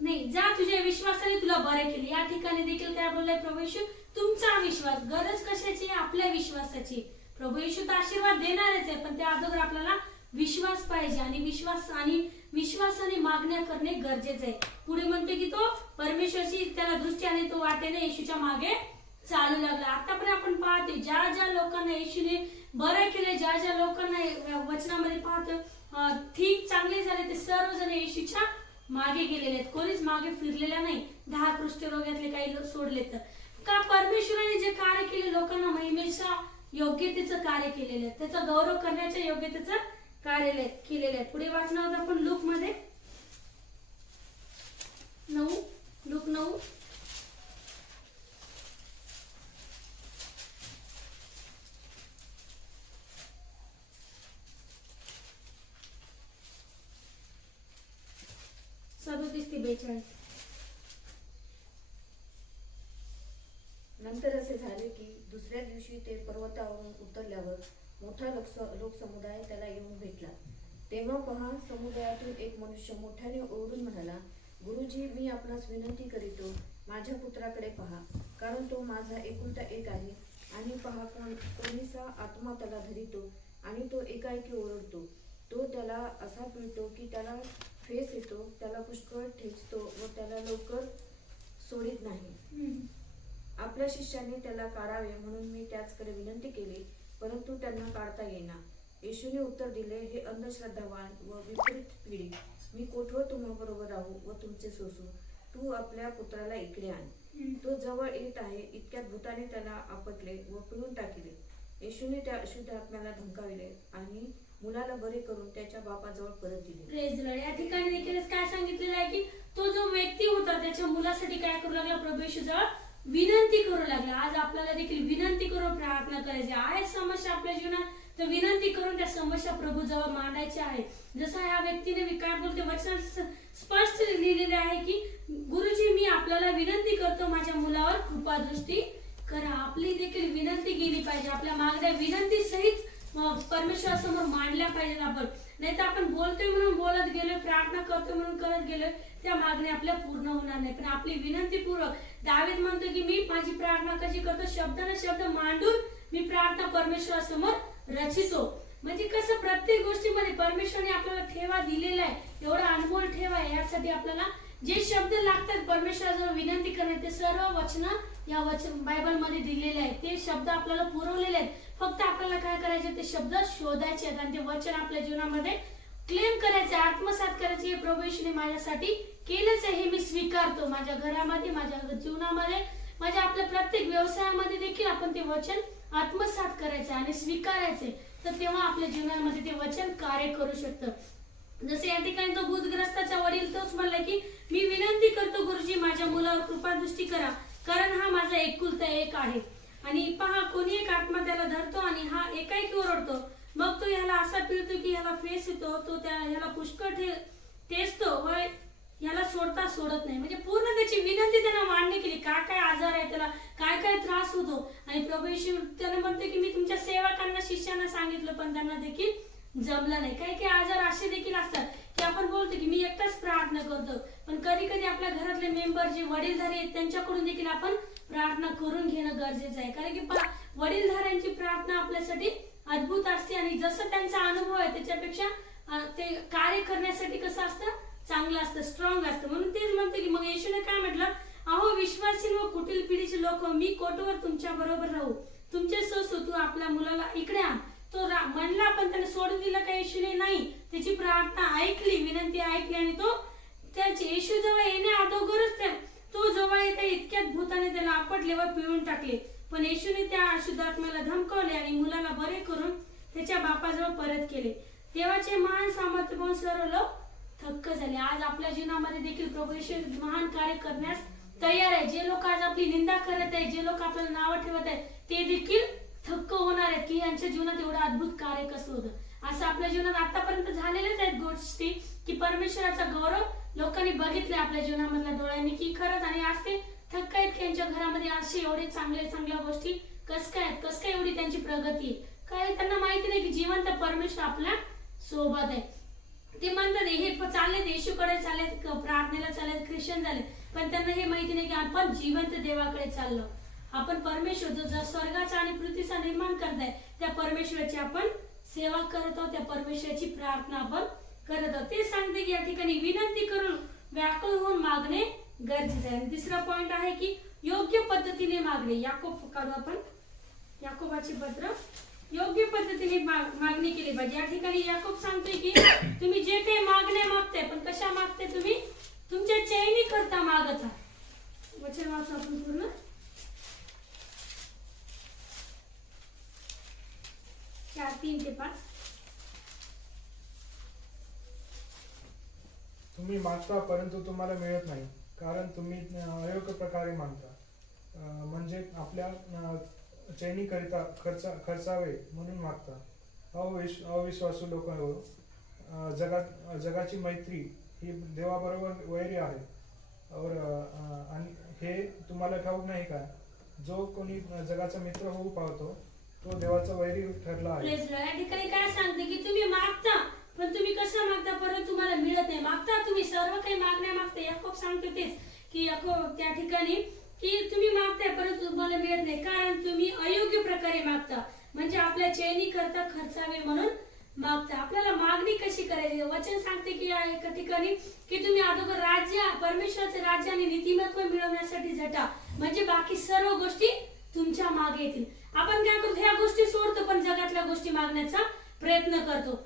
नाही, जा तुझ्या विश्वासाने तुला बरे केले. या ठिकाणी देखील काय बोललाय प्रभू येशू, तुमचा विश्वास. गरज कशाची? आपल्या विश्वासाची. प्रभू येशू तर आशीर्वाद देणारच आहे, पण त्या अगोदर आपल्याला विश्वास पाहिजे आणि विश्वासाने मागण्या करणे गरजेचे आहे. पुढे म्हणते की तो परमेश्वरची त्याला दृष्टी आणि तो वाटेने येशूच्या मागे चालू लागला. आतापर्यंत आपण पाहतो ज्या ज्या लोकांना येशूने बरं केले, ज्या ज्या लोकांना वचनामध्ये पाहतो ठीक चांगले झाले, ते सर्वजण येशूच्या मागे गेलेले आहेत. कोणीच मागे फिरलेला नाही. 10 कुष्ठरोगातले काही लोक सोडले तर का परमेश्वराने जे कार्य केले, लोकांना महिमेच्या योग्यतेचं कार्य केलेलं आहे, त्याचा गौरव करण्याच्या योग्यतेचं कार्य केलेलं आहे. पुढे वाचणार आपण लूक 9 37 ते 42. नंतर असे झाले की दुसऱ्या दिवशी ते पर्वतावरून उतरल्यावर मोठा लोकसमुदाय त्याला येऊन भेटला. तेव्हा पहा, समुदायातून एक मनुष्य मोठ्याने ओरडून म्हणाला, गुरुजी, मी आपणास विनंती करीतो, माझ्या पुत्राकडे पहा, कारण तो माझा एकुलता एक आहे. आणि पहा, कोणीसा आत्मा त्याला धरितो आणि तो एकाएकी ओरडतो. तो त्याला असा पिळतो की त्याला फेस येतो, त्याला पुष्कळ ठेचतो व त्याला लवकर सोडित नाही. आपल्या शिष्याने त्याला काढावे म्हणून मी त्याचकडे विनंती केली, परंतु त्यांना काढता येईना. येशूने उत्तर दिले, हे अंधश्रद्धावान व विपरीत पिढी, मी कोठवर तुम्हाबरोबर राहू व तुमचे सोसू? तू आपल्या पुत्राला इकडे आण. तो जवळ येत आहे. इतक्यात भूताने त्याला आपटले व पिळून टाकले. येशूने त्या अशुद्ध आत्म्याला धमकाविले आणि मुलाला बरे करून त्याच्या बापाजवळ परत दिले. Praise the Lord. या ठिकाणी देखील काय सांगितलेलं आहे की तो जो व्यक्ती होता त्याच्या मुलासाठी काय करू लागला, प्रभू येशूजवळ विनंती करू लागला. आज आपल्याला देखील विनंती करून प्रार्थना करायची आहे. समस्या आपल्या जीवनात, तर विनंती करून त्या समस्या प्रभू जवळ मांडायच्या आहे. जसं या व्यक्तीने काय बोलते, वचनात स्पष्ट लिहिलेले आहे की गुरुजी, मी आपल्याला विनंती करतो, माझ्या मुलावर कृपादृष्टी करा. आपली देखील विनंती केली पाहिजे. आपल्या मागण्या विनंती सहित परमेश्वरासमोर मांडल्या पाहिजेत. आपण नाही तर आपण बोलतोय म्हणून बोलत गेलोय, प्रार्थना करतोय म्हणून करत गेलोय, त्या मागण्या आपल्या पूर्ण होणार नाही. पण आपली विनंतीपूर्वक दावीद म्हणतो की मी माझी प्रार्थना कशी करतो, शब्दाने शब्द मांडून मी प्रार्थना परमेश्वरासमोर रचितो. म्हणजे कसं, प्रत्येक गोष्टीमध्ये परमेश्वराने आपल्याला ठेवा दिलेला आहे, एवढा अनमोल ठेवा आहे. यासाठी आपल्याला जे शब्द लागतात परमेश्वराजवळ विनंती करणे, ते सर्व वचन या बायबल मध्ये दिलेले आहेत. ते शब्द आपल्याला पुरवलेले आहेत. फक्त आपल्याला काय करायचे, ते शब्द शोधायचे आहेत आणि ते वचन आपल्या जीवनामध्ये क्लेम करायचे, आत्मसात करायचे. हे प्रभू येशूने माझ्यासाठी केलंच आहे, हे मी स्वीकारतो. माझ्या घरामध्ये, माझ्या जीवनामध्ये, माझ्या आपल्या प्रत्येक व्यवसायामध्ये देखील आपण ते वचन आत्मसात करायचे आणि स्वीकारायचे. तर तेव्हा आपल्या जीवनामध्ये ते वचन कार्य करू शकतं. जसे या ठिकाणी तो भूतग्रस्ताचा वडील तोच म्हणला की मी विनंती करतो गुरुजी, माझ्या मुलावर कृपादृष्टी करा, कारण हा माझा एकुलता एक आहे. आणि पहा, कोणी एक आत्मा त्याला धरतो आणि हा एकाएकी ओरडतो. मग तो ह्याला असा पिळतो की ह्याला फेस येतो, तो ह्याला पुष्कळ ठेचतो व ह्याला सोडत नाही. म्हणजे पूर्ण त्याची विनंती त्याला मान्य केली, काय काय आजार आहे त्याला, काय काय त्रास होतो. आणि प्रभू येशू त्याला म्हणते की मी तुमच्या सेवकांना, शिष्यांना सांगितलं, पण त्यांना देखील जमलं नाही. काही काही आजार असे देखील असतात की आपण बोलतो की मी एकटाच प्रार्थना करतो, पण कधी कधी आपल्या घरातले मेंबर जे वडीलधारी आहेत त्यांच्याकडून देखील आपण प्रार्थना करून घेणं गरजेचं आहे. कारण की वडीलधाऱ्यांची प्रार्थना आपल्यासाठी अद्भुत असते आणि जसं त्यांचा अनुभव आहे त्याच्यापेक्षा ते कार्य करण्यासाठी कसं असतं, चांगलं असतं, स्ट्रॉंग असतं. म्हणून तेच म्हणते की मग येशूने काय म्हटलं, अहो विश्वासीन व कुटील पिढीचे लोक, मी कोटवर तुमच्या बरोबर राहू, तुमचे सोसू, तू आपल्या मुलाला इकडे आण. तो म्हणला, पण त्याने सोडून दिलं का येशूने? नाही. त्याची प्रार्थना ऐकली, विनंती ऐकली आणि तो त्याची येशू जवळ येण्या अगोदरच तो जवळ येता इतक्यात भूताने त्याला आपटले व पिळून टाकले. पण येशूने त्या अशुद्धात्म्याला धमकावले आणि मुलाला बरे करून त्याच्या बापाजवळ परत केले. देवाचे महान सामर्थ्य पाहून सर्व लोक थक्क झाले. आज आपल्या जीवनामध्ये देखील प्रभू येशू महान कार्य करण्यास तयार आहे. जे लोक आज आपली निंदा करत आहेत, जे लोक आपल्याला नावं ठेवत आहेत, ते देखील थक्क होणार आहेत की यांच्या जीवनात एवढं अद्भुत कार्य कसं होतं. असं आपल्या जीवनात आतापर्यंत झालेलेच आहेत गोष्टी की परमेश्वराचा गौरव लोकांनी बघितले आपल्या जीवनामधल्या डोळ्यांनी की खरंच. आणि आज ते थक्क आहेत की यांच्या घरामध्ये असे एवढे चांगल्या गोष्टी कस काय एवढी त्यांची प्रगती आहे. काय त्यांना माहिती नाही की जिवंत परमेश्वर आपल्या सोबत आहे. ते म्हणतात हे चाललेत येशूकडे चाललेत, प्रार्थनेला चाललेत, ख्रिश्चन झाले, पण त्यांना हे माहिती नाही की आपण जिवंत देवाकडे चाललो. आपण परमेश्वर जो स्वर्गाचा आणि पृथ्वीचा निर्माण करताय त्या परमेश्वराची आपण सेवा करत आहोत, त्या परमेश्वराची प्रार्थना आपण करत आहोत. ते सांगते की या ठिकाणी विनंती करून व्याकुळ होऊन मागणे गरजेचे आहे. आणि तिसरा पॉइंट आहे की योग्य पद्धतीने मागणे. याकोब काढू आपण, याकोबाचे पत्र. योग्य पद्धतीने मागणी केली पाहिजे. या ठिकाणी याकोब सांगतोय की तुम्ही जे काही मागण्या मागताय पण कशा मागताय, तुम्ही तुमच्या चैनी करता मागत आहात. वचन वाचू आपण पूर्ण. 4:3 ते 5. तुम्ही मागता परंतु तुम्हाला मिळत नाही, कारण तुम्ही अयोग्य प्रकारे मागता, म्हणजे आपल्या चैनीकरिता खर्चावे म्हणून मागता. अविश्वासू लोक हो, जगाची मैत्री ही देवाबरोबर वैरी आहे. आणि हे तुम्हाला ठाऊक नाही का? जो कोणी जगाचा मित्र होऊ पाहतो तो देवाचा वैरी ठरला आहे. या ठिकाणी काय सांगते की तुम्ही मागता पण तुम्ही कसं मागता परंतु तुम्हाला मिळत नाही. मागता तुम्ही सर्व काही मागण्या मागता. याकोब सांगतो तेच की याकोब त्या ठिकाणी की तुम्ही मागताय परंतु तुम्हाला मिळत नाही, कारण तुम्ही अयोग्य प्रकारे मागता, म्हणजे आपल्या चैनी करता खर्चावे म्हणून मागता. आपल्याला मागणी कशी करायची? वचन सांगते की या एका ठिकाणी की तुम्ही अगोदर राज्य, परमेश्वराचे राज्य आणि नीतिमत्व मिळवण्यासाठी झटा, म्हणजे बाकी सर्व गोष्टी तुमच्या मागे येतील. आपण काय करतो, ह्या गोष्टी सोडतो पण जगातल्या गोष्टी मागण्याचा प्रयत्न करतो.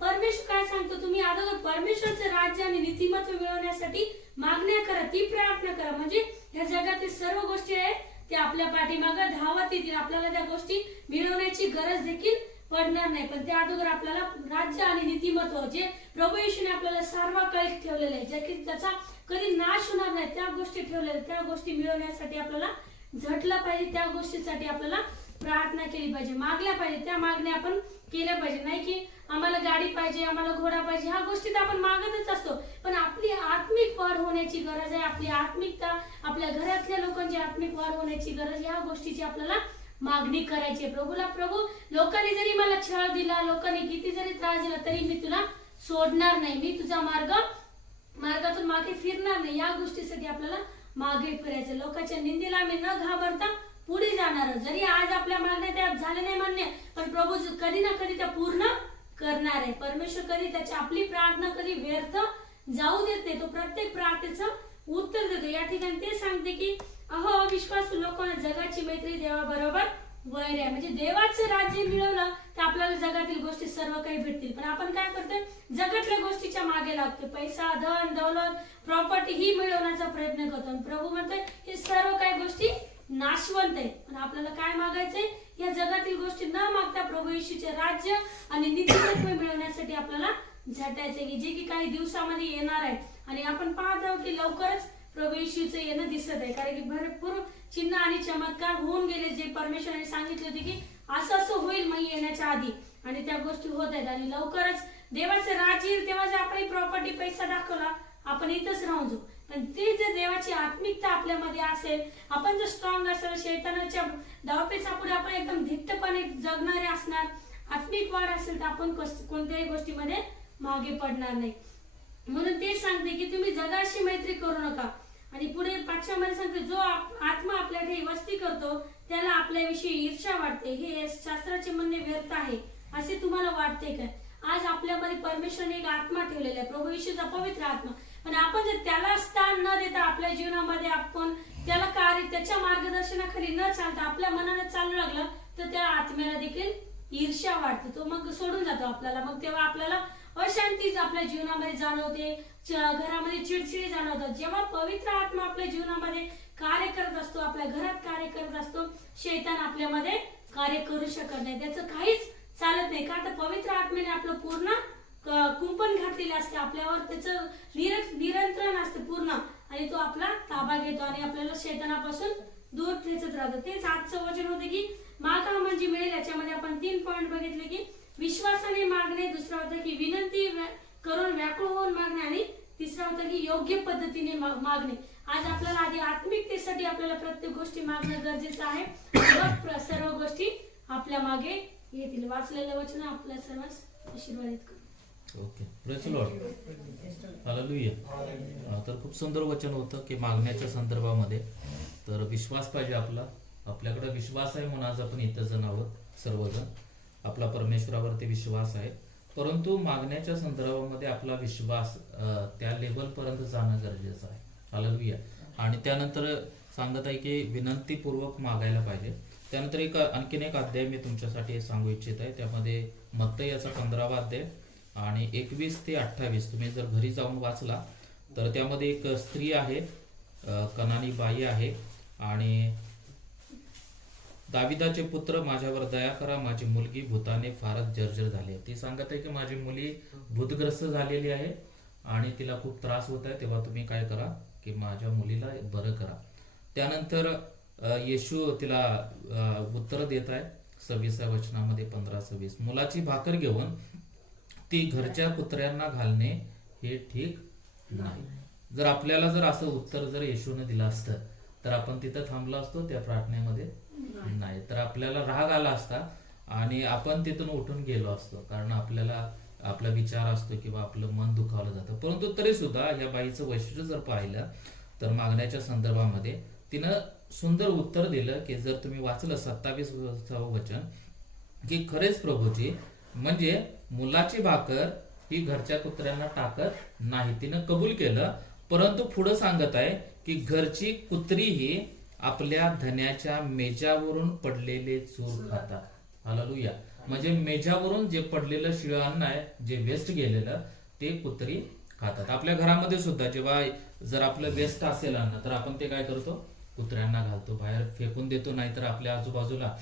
परमेश्वर काय सांगतो, तुम्ही अगोदर परमेश्वराचे राज्य आणि नीतिमत्व मिळवण्यासाठी मागण्या करा, ती प्रार्थना करा, म्हणजे ह्या जगातील सर्व गोष्टी आहेत ते आपल्या पाठीमागे धावत येतील. आपल्याला त्या गोष्टी मिळवण्याची गरज देखील पडणार नाही. पण त्या अगोदर आपल्याला राज्य आणि नीतिमत्व जे प्रभू येशूने आपल्याला सार्वकालिक ठेवलेले आहे, जे की त्याचा कधी नाश होणार नाही, त्या गोष्टी ठेवलेल्या, त्या गोष्टी मिळवण्यासाठी आपल्याला झटलं पाहिजे. त्या गोष्टीसाठी आपल्याला प्रार्थना केली पाहिजे, मागल्या पाहिजे. त्या मागण्या आपण केल्या पाहिजे. नाही की आम्हाला गाडी पाहिजे, आम्हाला घोडा पाहिजे, ह्या गोष्टी तर आपण मागतच असतो, पण आपली आत्मिक वाढ होण्याची गरज आहे. आपली आत्मिकता, आपल्या घरातल्या लोकांची आत्मिक वाढ होण्याची गरज, ह्या गोष्टीची आपल्याला मागणी करायची आहे प्रभूला. प्रभू, लोकांनी जरी मला छळ दिला, लोकांनी किती जरी त्रास दिला, तरी मी तुला सोडणार नाही, मी तुझा मार्गातून मागे फिरणार नाही. या गोष्टीसाठी आपल्याला मागे फिरायचं. लोकांच्या निंदेला आम्ही न घाबरता पुढे जाणार. जरी आज आपल्या मागण्या त्या झाल्या नाही मान्य, पण प्रभू कधी ना कधी त्या पूर्ण करणार आहे. परमेश्वर कधी आपली प्रार्थना कधी व्यर्थ जाऊ देत नाही. तो प्रत्येक प्रार्थनेचं उत्तर देतो. या ठिकाणी ते सांगते की अविश्वासू लोकांना जगाची मैत्री देवाबरोबर वैर आहे, म्हणजे देवाचं राज्य मिळवलं तर आपल्याला जगातील गोष्टी सर्व काही भेटतील. पण आपण काय करतोय, जगातल्या गोष्टीच्या मागे लागतो, पैसा, धन, दौलत, प्रॉपर्टी ही मिळवण्याचा प्रयत्न करतो. प्रभू म्हणतोय हे सर्व काही गोष्टी नाशवंत आहेत. पण आपल्याला काय मागायचंय, या जगातील गोष्टी न मागता प्रभू येशूचे राज्य आणि नीतिमत्व मिळवण्यासाठी आपल्याला झटायचे की जे की काही दिवसामध्ये येणार आहे. आणि आपण पाहत आहोत की लवकरच प्रभू येशूचं येणं दिसत आहे, कारण की भरपूर चिन्ह आणि चमत्कार होऊन गेले, जे परमेश्वराने सांगितले होते की असं होईल मग येण्याच्या आधी, आणि त्या गोष्टी होत आहेत. आणि लवकरच देवाचं राज्य येईल, तेव्हा जर आपण प्रॉपर्टी, पैसा दाखवला, आपण इथंच राहून जाऊ. पण ते जर देवाची आत्मिकता आपल्यामध्ये असेल, आपण जर स्ट्रॉंग असेल, शैतानाच्या डावपेचापुढे आपण एकदम धिट्टपणे जगणारे असणार, आत्मिक वाढ असेल, तर आपण कोणत्याही गोष्टीमध्ये मागे पडणार नाही. म्हणून ते सांगते की तुम्ही जगाशी मैत्री करू नका. आणि पुढे 5व्या मध्ये सांगते, जो आत्मा आपल्या ठिकाणी वस्ती करतो त्याला आपल्याविषयी ईर्ष्या वाटते, हे शास्त्राचे म्हणणे व्यर्थ आहे असे तुम्हाला वाटते का? आज आपल्यामध्ये परमेश्वराने एक आत्मा ठेवलेला आहे, प्रभू येशूचा पवित्र आत्मा, पण आपण जर त्याला स्थान न देता आपल्या जीवनामध्ये आपण त्याला कार्य, त्याच्या मार्गदर्शनाखाली न चालता आपल्या मनाने चालू लागलं तर त्या आत्म्याला देखील ईर्ष्या वाटते, तो मग सोडून जातो आपल्याला. मग तेव्हा आपल्याला अशांती अशांती आपल्या जीवनामध्ये जाणवते, घरामध्ये चिडचिडी जाणवतात. जेव्हा पवित्र आत्मा आपल्या जीवनामध्ये कार्य करत असतो, आपल्या घरात कार्य करत असतो, शैतान आपल्यामध्ये कार्य करू शकत नाही, त्याचं काहीच चालत नाही. का तर पवित्र आत्म्याने आपलं पूर्ण कुंपण घातलेले असते, आपल्यावर त्याचं नियंत्रण असते पूर्ण, आणि तो आपला ताबा घेतो आणि आपल्याला शैतानापासून दूर ठेचत राहतो. तेच आजचं वचन होतं की मागा म्हणजे मिळेल. याच्यामध्ये आपण 3 पॉइंट बघितले की विश्वासाने मागणे, दुसरा होतं की विनंती करून व्याकुळ होऊन मागणे, आणि तिसरा होतं की योग्य पद्धतीने मागणे. आज आपल्याला आधी आत्मिकतेसाठी आपल्याला प्रत्येक गोष्टी मागणं गरजेचं आहे, मग सर्व गोष्टी आपल्या मागे येतील. वाचलेलं वचन आपल्या सर्वांस आशीर्वादित करू. Okay, praise the Lord, hallelujah. तर खूप सुंदर वचन होतं की मागण्याच्या संदर्भामध्ये तर विश्वास पाहिजे आपल्याकडे विश्वास आहे म्हणून आज आपण इथं जण आहोत सर्वजण. आपला परमेश्वरावरती विश्वास आहे, परंतु मागण्याच्या संदर्भामध्ये आपला विश्वास त्या लेवलपर्यंत जाणं गरजेचं आहे. हालेलुया. आणि त्यानंतर सांगत आहे की विनंतीपूर्वक मागायला पाहिजे. त्यानंतर आणखीन एक अध्याय मी तुमच्यासाठी सांगू इच्छित आहे, त्यामध्ये मत्ती याचा 15वा अध्याय आणि 21 ते 28 तुम्ही जर घरी जाऊन वाचला तर त्यामध्ये एक स्त्री आहे, कनानी बाई आहे, आणि दाविदाचे पुत्र माझ्यावर दया करा, माझी मुलगी भूताने फारच जर्जर झाली आहे. ती सांगत आहे की माझी मुली भूतग्रस्त झालेली आहे आणि तिला खूप त्रास होत आहे, तेव्हा तुम्ही काय करा की माझ्या मुलीला बरं करा. त्यानंतर येशू तिला उत्तर देत आहे 26व्या वचनामध्ये 15-26, मुलाची भाकर घेऊन ती घरच्या कुत्र्यांना घालणे हे ठीक नाही. जर आपल्याला जर असं उत्तर जर येशूने दिलं असतं तर आपण तिथं थांबलो असतो त्या प्रार्थनेमध्ये नाही, तर आपल्याला राग आला असता आणि आपण तिथून उठून गेलो असतो, कारण आपल्याला आपला विचार असतो किंवा आपलं मन दुखावलं जातं. परंतु तरी सुद्धा या बाईचं वैशिष्ट्य जर पाहिलं तर मागण्याच्या संदर्भामध्ये तिनं सुंदर उत्तर दिलं की जर तुम्ही वाचलं 27वं वचन की खरेच प्रभूजी, म्हणजे मुलाची भाकर ही घरच्या कुत्र्यांना टाकत नाही. तिनं कबूल केलं, परंतु पुढे सांगत आहे की घरची कुत्री ही आपल्या धन्याच्या मेजावरून पडलेले चूर खातात. हालेलुया. म्हणजे मेजावरून जे पडलेलं शिळं अन्न आहे, जे वेस्ट गेलेलं, ते कुत्री खातात. आपल्या घरामध्ये सुद्धा जेव्हा जर आपलं वेस्ट असेल अन्न तर आपण ते काय करतो, कुत्र्यांना घालतो, बाहेर फेकून देतो, नाहीतर आपल्या आजूबाजूला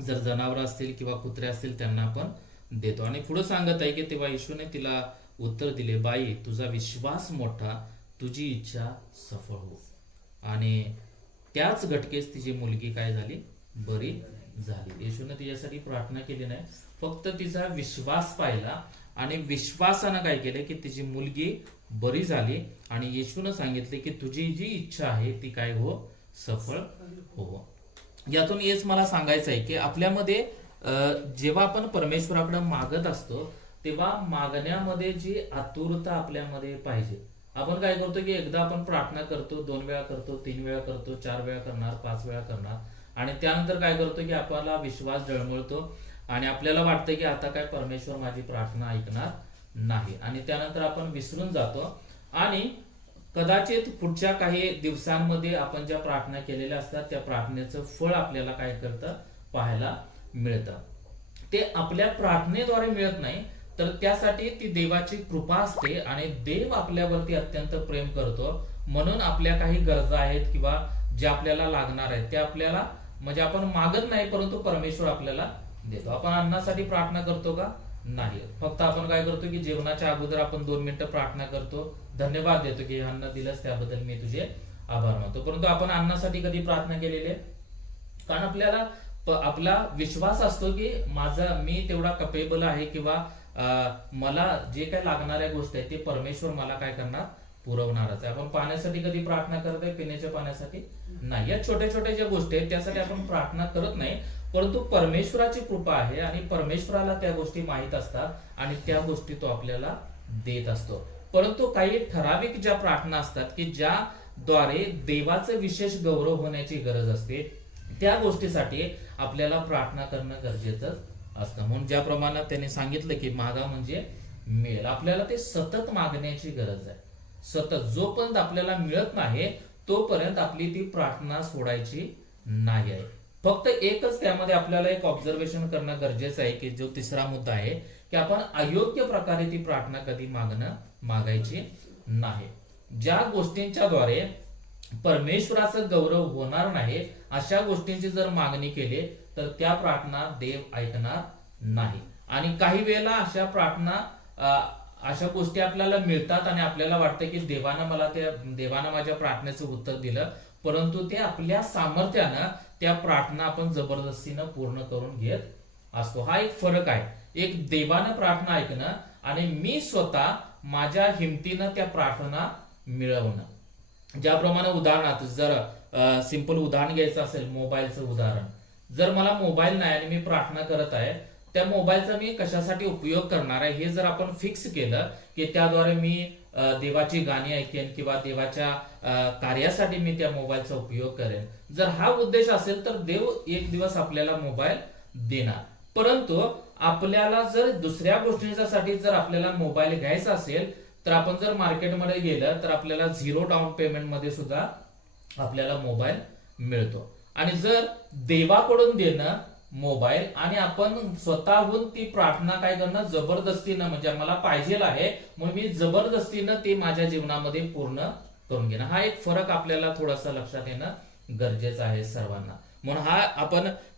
जर जनावर असतील किंवा कुत्रे असतील त्यांना आपण देतो. आणि पुढे सांगत आहे की तेव्हा येशूने तिला उत्तर दिले, बाई तुझा विश्वास मोठा, तुझी इच्छा सफळ हो. आणि त्याच घटकेस तिची मुलगी काय झाली, बरी झाली. येशूने तिच्यासाठी प्रार्थना केली नाही, फक्त तिचा विश्वास पाहिला आणि विश्वासानं काय केले की तिची मुलगी बरी झाली. आणि येशूने सांगितले की तुझी जी इच्छा आहे ती काय हो, सफळ हो. यातून हेच मला सांगायचं आहे की आपल्यामध्ये जेव्हा आपण परमेश्वराकडे मागत असतो तेव्हा मागण्यामध्ये जी आतुरता आपल्यामध्ये पाहिजे. आपण काय करतो की एकदा आपण प्रार्थना करतो, 2 वेळा करतो, 3 वेळा करतो, 4 वेळा करणार, 5 वेळा करणार, आणि त्यानंतर काय करतो की आपल्याला विश्वास डळमळतो आणि आपल्याला वाटतं की आता काय परमेश्वर माझी प्रार्थना ऐकणार नाही, आणि त्यानंतर आपण विसरून जातो. आणि कदाचित पुढच्या काही दिवसांमध्ये आपण ज्या प्रार्थना केलेल्या असतात त्या प्रार्थनेचं फळ आपल्याला काय करतं, पाहायला मिळतं. ते आपल्या प्रार्थनेद्वारे मिळत नाही, तर त्यासाठी ती देवाची कृपा असते आणि देव आपल्यावरती अत्यंत प्रेम करतो. म्हणून आपल्या काही गरजा आहेत किंवा ज्या आपल्याला लागणार आहेत त्या आपल्याला, म्हणजे आपण मागत नाही परंतु परमेश्वर आपल्याला देतो. आपण अन्नासाठी प्रार्थना करतो का, नाही, फक्त आपण काय करतो की जेवणाच्या अगोदर आपण 2 मिनिटं प्रार्थना करतो, धन्यवाद देतो की अन्न दिलंस त्याबद्दल मी तुझे आभार मानतो. परंतु आपण अन्नासाठी कधी प्रार्थना केलेली आहे? कारण आपल्याला आपला विश्वास असतो की मी तेवढा कपेबल आहे किंवा मला जे काही लागणाऱ्या गोष्टी आहेत ते परमेश्वर मला काय करणार, पुरवणारच आहे. आपण पाण्यासाठी कधी प्रार्थना करत आहे, पिण्याच्या पाण्यासाठी नाही. या छोट्या छोट्या ज्या गोष्टी आहेत त्यासाठी आपण प्रार्थना करत नाही, परंतु परमेश्वराची कृपा आहे आणि परमेश्वराला त्या गोष्टी माहीत असतात आणि त्या गोष्टी तो आपल्याला देत असतो. परंतु काही ठराविक ज्या प्रार्थना असतात की ज्याद्वारे देवाचं विशेष गौरव होण्याची गरज असते, त्या गोष्टीसाठी आपल्याला प्रार्थना करणं गरजेचं असतं. म्हणून ज्याप्रमाणे त्यांनी सांगितलं की मागा म्हणजे मिळेल, आपल्याला ते सतत मागण्याची गरज आहे. सतत जोपर्यंत आपल्याला मिळत नाही तोपर्यंत आपली ती प्रार्थना सोडायची नाही आहे. फक्त एकच त्यामध्ये आपल्याला एक ऑब्झर्वेशन करणं गरजेचं आहे की जो 3रा मुद्दा आहे की आपण अयोग्य प्रकारे ती प्रार्थना कधी मागायची नाही. ज्या गोष्टींच्या द्वारे परमेश्वराचं गौरव होणार नाही अशा गोष्टींची जर मागणी केली तर त्या प्रार्थना देव ऐकणार नाही. आणि काही वेळेला अशा प्रार्थना अशा गोष्टी आपल्याला मिळतात आणि आपल्याला वाटतं की देवानं माझ्या प्रार्थनेचं उत्तर दिलं, परंतु ते आपल्या सामर्थ्यानं त्या प्रार्थना आपण जबरदस्तीनं पूर्ण करून घेत असतो. हा एक फरक आहे. एक देवानं प्रार्थना ऐकणं आणि मी स्वतः माझ्या हिमतीनं त्या प्रार्थना मिळवणं. ज्याप्रमाणे उदाहरणार्थ जर सिंपल उदाहरण घ्यायचं असेल, मोबाईलचं उदाहरण, जर मला मोबाईल नाही आणि मी प्रार्थना करत आहे, त्या मोबाईलचा मी कशासाठी उपयोग करणार आहे हे जर आपण फिक्स केलं की त्याद्वारे मी देवाची गाणी ऐकेन किंवा देवाच्या कार्यासाठी मी त्या मोबाईलचा उपयोग करेन, जर हा उद्देश असेल तर देव एक दिवस आपल्याला मोबाईल देणार. परंतु आपल्याला जर दुसऱ्या गोष्टींसाठी जर आपल्याला मोबाईल घ्यायचा असेल तर आपण जर मार्केटमध्ये गेलं तर आपल्याला 0 डाऊन पेमेंट मध्ये सुद्धा आपल्याला मोबाईल मिळतो. आणि जर देवाकडून देणं मोबाईल आणि आपण स्वतःहून ती प्रार्थना काय करणं, जबरदस्तीनं, म्हणजे मला पाहिजे आहे म्हणून मी जबरदस्तीनं ते माझ्या जीवनामध्ये पूर्ण करून घेणं, हा एक फरक आपल्याला थोडासा लक्षात येणं गरजेचं आहे सर्वांना. म्हणून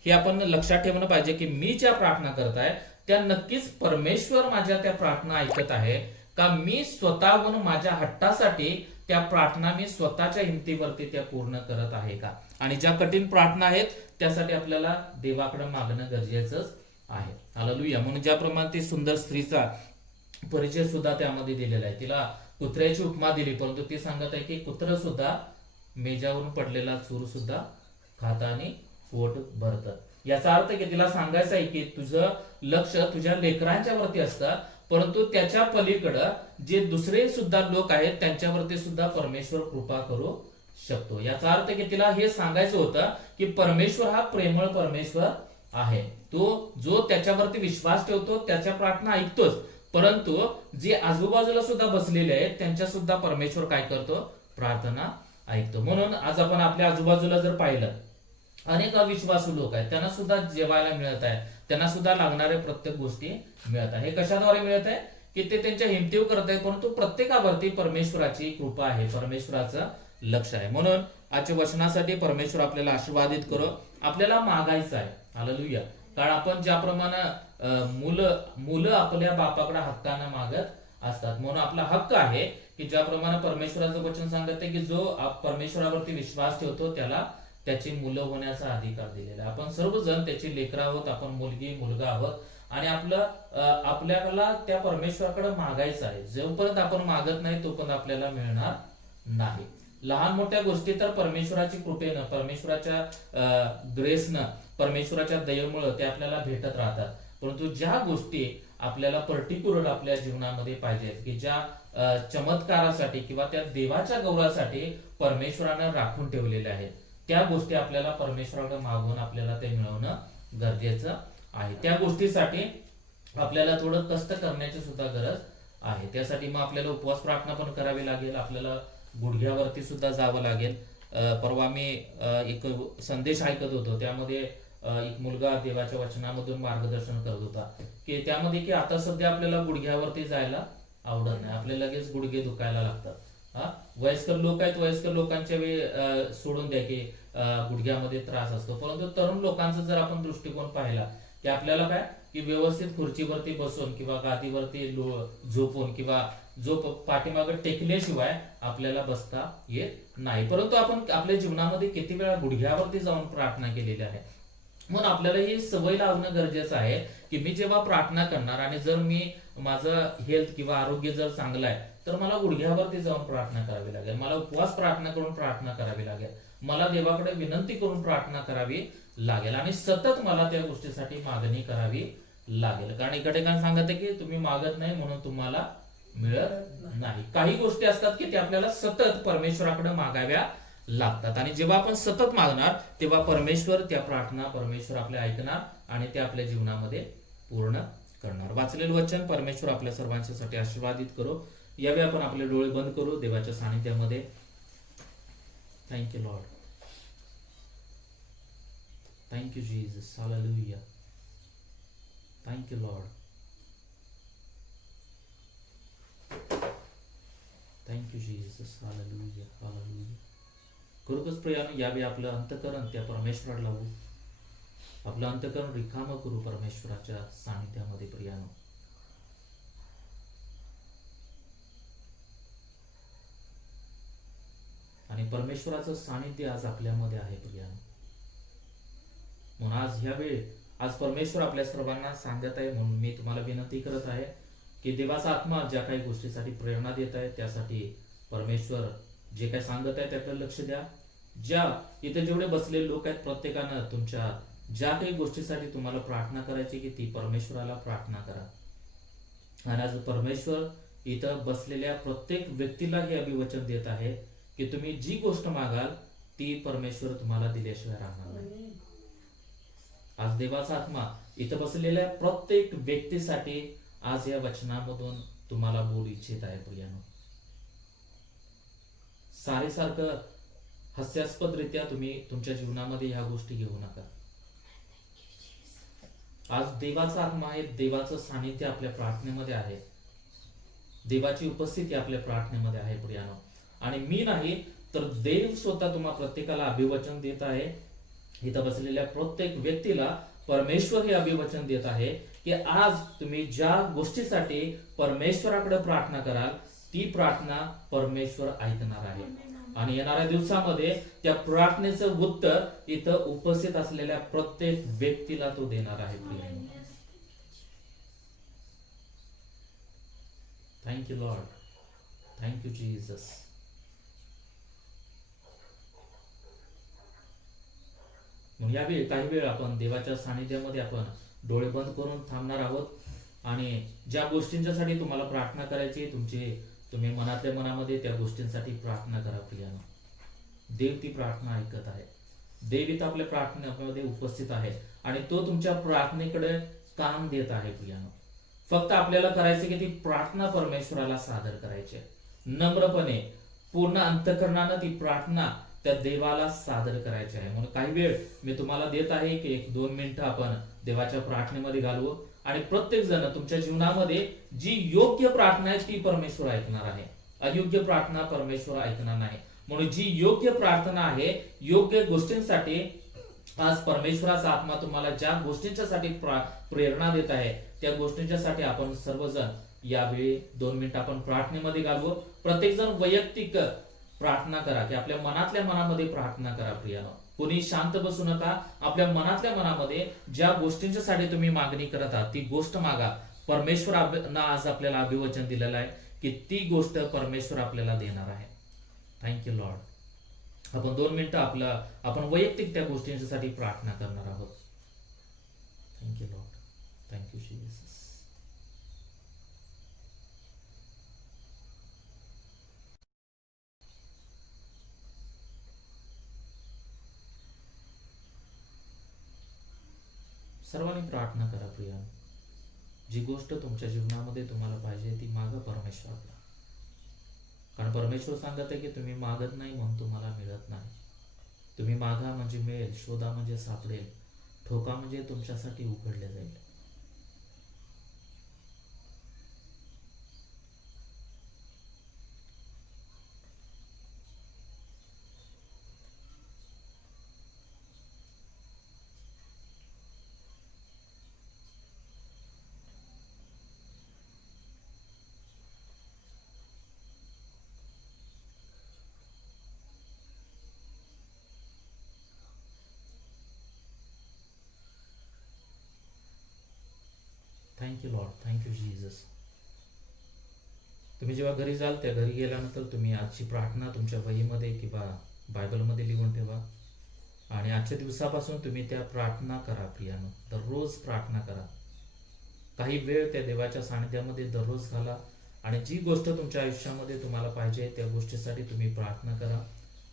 आपण लक्षात ठेवणं पाहिजे की मी ज्या प्रार्थना करत आहे त्या नक्कीच परमेश्वर माझ्या त्या प्रार्थना ऐकत आहे का, मी स्वतःहून माझ्या हट्टासाठी त्या प्रार्थना मी स्वतःच्या हिमतीवरती त्या पूर्ण करत आहे का. आणि ज्या कठीण प्रार्थना आहेत त्यासाठी आपल्याला देवाकडे मागणं गरजेचं आहे. हालेलुया. म्हणून ज्याप्रमाणे ती सुंदर स्त्रीचा परिचय सुद्धा त्यामध्ये दिलेला आहे. तिला कुत्र्याची उपमा दिली, परंतु ती सांगत आहे की कुत्र सुद्धा मेजावरून पडलेला चूर सुद्धा खात आणि पोट भरतं. याचा अर्थ की तिला सांगायचं आहे की तुझं लक्ष तुझ्या लेकरांच्या वरती असतं, परंतु त्याच्या पलीकडं जे दुसरे सुद्धा लोक आहेत त्यांच्यावरती सुद्धा परमेश्वर कृपा करू शकतो. याचा अर्थ की तिला हे सांगायचं होतं की परमेश्वर हा प्रेमळ परमेश्वर आहे. तो जो त्याच्यावरती विश्वास ठेवतो त्याच्या प्रार्थना ऐकतोच, परंतु जे आजूबाजूला सुद्धा बसलेले आहेत त्यांच्या सुद्धा परमेश्वर काय करतो, प्रार्थना ऐकतो. म्हणून आज आपण आपल्या आजूबाजूला जर पाहिलं, अनेक अविश्वासू लोक आहेत, त्यांना सुद्धा जेवायला मिळत आहे, त्यांना सुद्धा लागणाऱ्या प्रत्येक गोष्टी मिळत आहे. हे कशाद्वारे मिळत आहे की ते त्यांच्या हिमतीव करत आहेत, परंतु प्रत्येकावरती परमेश्वराची कृपा आहे, परमेश्वराचं लक्ष आहे. म्हणून आजच्या वचनासाठी परमेश्वर आपल्याला आशीर्वादित करो. आपल्याला मागायचं आहे. हालेलुया. कारण आपण ज्याप्रमाणे मुलं आपल्या बापाकडे हक्कानं मागत असतात, म्हणून आपला हक्क आहे की ज्याप्रमाणे परमेश्वराचं वचन सांगत आहे की जो परमेश्वरावरती विश्वास ठेवतो त्याला त्याची मुलं होण्याचा अधिकार दिलेला आहे. आपण सर्वजण त्याची लेकरं आहोत, आपण मुलगी मुलगा आहोत आणि आपल्याला त्या परमेश्वराकडे मागायचं आहे. जोपर्यंत आपण मागत नाही तोपर्यंत आपल्याला मिळणार नाही. लहान मोठ्या गोष्टी तर परमेश्वराची कृपेनं, परमेश्वराच्या ग्रेसनं, परमेश्वराच्या दयेमुळे ते आपल्याला भेटत राहतात. परंतु ज्या गोष्टी आपल्याला पर्टिक्युलर आपल्या जीवनामध्ये पाहिजेत की ज्या चमत्कारासाठी किंवा त्या देवाच्या गौरवासाठी परमेश्वरानं राखून ठेवलेल्या आहेत, त्या गोष्टी आपल्याला परमेश्वराकडे मागून आपल्याला ते मिळवणं गरजेचं आहे. त्या गोष्टीसाठी आपल्याला थोडं कष्ट करण्याची सुद्धा गरज आहे. त्यासाठी मग आपल्याला उपवास प्रार्थना पण करावी लागेल, आपल्याला गुडघ्यावरती सुद्धा जावं लागेल. परवा मी एक संदेश ऐकत होतो, त्यामध्ये एक मुलगा देवाच्या वचनामधून मार्गदर्शन करत होता की त्यामध्ये की आता सध्या आपल्याला गुडघ्यावरती जायला आवडत नाही, आपल्याला लगेच गुडघे दुखायला लागतात. वयस्कर लोक आहेत, वयस्कर लोकांच्या वेळ सोडून द्या की गुडघ्यामध्ये त्रास असतो, परंतु तरुण लोकांचा जर आपण दृष्टिकोन पाहिला की आपल्याला काय की व्यवस्थित खुर्चीवरती बसून किंवा गादीवरती झोपून किंवा पाठीमागे टेकल्याशिवाय आपल्याला बसता येत नाही. परंतु आपण आपल्या जीवनामध्ये किती वेळा गुडघ्यावरती जाऊन प्रार्थना केलेली आहे. म्हणून आपल्याला ही सवय लावणं गरजेचं आहे की मी जेव्हा प्रार्थना करणार आणि जर मी माझं हेल्थ किंवा आरोग्य जर चांगलं आहे तर मला गुडघ्यावरती जाऊन प्रार्थना करावी लागेल, मला उपवास प्रार्थना करून प्रार्थना करावी लागेल, मला देवाकडे विनंती करून प्रार्थना करावी लागेल आणि सतत मला त्या गोष्टीसाठी मागणी करावी लागेल. कारण इकडे काय सांगत आहे की तुम्ही मागत नाही म्हणून तुम्हाला मिळत नाही. काही गोष्टी असतात की ते आपल्याला सतत परमेश्वराकडे मागाव्या लागतात आणि जेव्हा आपण सतत मागणार तेव्हा परमेश्वर त्या प्रार्थना परमेश्वर आपल्या ऐकणार आणि ते आपल्या जीवनामध्ये पूर्ण करणार. वाचलेलं वचन परमेश्वर आपल्या सर्वांच्यासाठी आशीर्वादित करो. यावेळी आपण आपले डोळे बंद करू देवाच्या सानिध्यामध्ये. Thank you lord, thank you Jesus, hallelujah. Thank you lord. Thank you Jesus. Hallelujah hallelujah. खरोखरच प्रियानो, यावेळी आपलं अंतकरण त्या परमेश्वराला लावू. आपलं अंतकरण रिकामं करू परमेश्वराच्या सानिध्यामध्ये प्रियानो. आणि परमेश्वराचं सानिध्य आज आपल्यामध्ये आहे प्रियानो. म्हणून आज ह्यावेळी आज परमेश्वर आपल्या सर्वांना सांगत आहे, म्हणून मी तुम्हाला विनंती करत आहे की देवाचा आत्मा ज्या काही गोष्टीसाठी प्रेरणा देत आहे त्यासाठी परमेश्वर जे काही सांगत आहे त्याकडे लक्ष द्या. ज्या इथे जेवढे बसलेले लोक आहेत प्रत्येकानं तुमच्या ज्या काही गोष्टीसाठी तुम्हाला प्रार्थना करायची की ती परमेश्वराला प्रार्थना करा. आणि आज परमेश्वर इथं बसलेल्या प्रत्येक व्यक्तीला हे अभिवचन देत आहे की तुम्ही जी गोष्ट मागाल ती परमेश्वर तुम्हाला दिल्याशिवाय राहणार नाही. आज देवाचा आत्मा इथं बसलेल्या प्रत्येक व्यक्तीसाठी आज या वचनामधून तुम्हाला बोलू इच्छित आहे प्रियानो. सारेसारखं हास्यास्पदरित्या तुम्ही तुमच्या जीवनामध्ये ह्या गोष्टी घेऊ नका. आज देवाचा आत्मा आहे, देवाचं सानिध्य आपल्या प्रार्थनेमध्ये आहे, देवाची उपस्थिती आपल्या प्रार्थनेमध्ये आहे प्रियानो. आणि मी नाही तर देव स्वतः तुम्हा प्रत्येकाला अभिवचन देत आहे. इथं बसलेल्या प्रत्येक व्यक्तीला परमेश्वर हे अभिवचन देत आहे की आज तुम्ही ज्या गोष्टीसाठी परमेश्वराकडे प्रार्थना कराल ती प्रार्थना परमेश्वर ऐकणार आहे. आणि येणाऱ्या दिवसामध्ये त्या प्रार्थनेचं उत्तर इथं उपस्थित असलेल्या प्रत्येक व्यक्तीला तो देणार आहे. Thank you lord. Thank you Jesus. म्हणून यावेळी काही वेळ आपण देवाच्या सानिध्यामध्ये आपण डोळे बंद करून थांबणार आहोत. आणि ज्या गोष्टींच्यासाठी तुम्हाला प्रार्थना करायची तुम्ही मनातल्या मनामध्ये त्या गोष्टींसाठी प्रार्थना करा प्रियानो. देव ती प्रार्थना ऐकत आहे. देव इथं आपल्या प्रार्थनेमध्ये उपस्थित आहे आणि तो तुमच्या प्रार्थनेकडे कान देत आहे प्रियानो. फक्त आपल्याला करायचं की ती प्रार्थना परमेश्वराला सादर करायची, नम्रपणे पूर्ण अंतःकरणानं ती प्रार्थना त्या देवाला सादर करायची आहे. म्हणून काही वेळ मी तुम्हाला देत आहे की 1-2 मिनिटं आपण देवाच्या प्रार्थनेमध्ये घालवू. आणि प्रत्येक जण तुमच्या जीवनामध्ये जी योग्य प्रार्थना आहे ती परमेश्वर ऐकणार आहे. अयोग्य प्रार्थना परमेश्वर ऐकणार नाही. म्हणून जी योग्य प्रार्थना आहे, योग्य गोष्टींसाठी आज परमेश्वराचा आत्मा तुम्हाला ज्या गोष्टींच्यासाठी प्रेरणा देत आहे त्या गोष्टींच्यासाठी आपण सर्वजण यावेळी 2 मिनिटं आपण प्रार्थनेमध्ये घालवू. प्रत्येक जण वैयक्तिक प्रार्थना करा की आपल्या मनातल्या मनामध्ये प्रार्थना करा प्रियानो. कोणी शांत बसू नका. आपल्या मनातल्या मनामध्ये ज्या गोष्टींच्यासाठी तुम्ही मागणी करत आहात ती गोष्ट मागा. परमेश्वर आज आपल्याला अभिवचन दिलेलं आहे की ती गोष्ट परमेश्वर आपल्याला देणार आहे. Thank you Lord. आपण 2 मिनिटं आपण वैयक्तिक त्या गोष्टींसाठी प्रार्थना करणार आहोत. Thank you lord. Thank you Jesus. सर्वांनी प्रार्थना करा प्रियानो. जी गोष्ट तुमच्या जीवनामध्ये तुम्हाला पाहिजे ती मागा परमेश्वराला. कारण परमेश्वर सांगत आहे की तुम्ही मागत नाही म्हणून तुम्हाला मिळत नाही. तुम्ही मागा म्हणजे मिळेल, शोधा म्हणजे सापडेल, ठोका म्हणजे तुमच्यासाठी उघडले जाईल. Thank you lord. Thank you Jesus. तुम्ही जेव्हा घरी जाल त्या घरी गेल्यानंतर तुम्ही आजची प्रार्थना तुमच्या वहीमध्ये किंवा बायबलमध्ये लिहून ठेवा. आणि आजच्या दिवसापासून तुम्ही त्या प्रार्थना करा प्रियानो. दररोज प्रार्थना करा. काही वेळ त्या देवाच्या सानिध्यामध्ये दररोज घाला. आणि जी गोष्ट तुमच्या आयुष्यामध्ये तुम्हाला पाहिजे त्या गोष्टीसाठी तुम्ही प्रार्थना करा.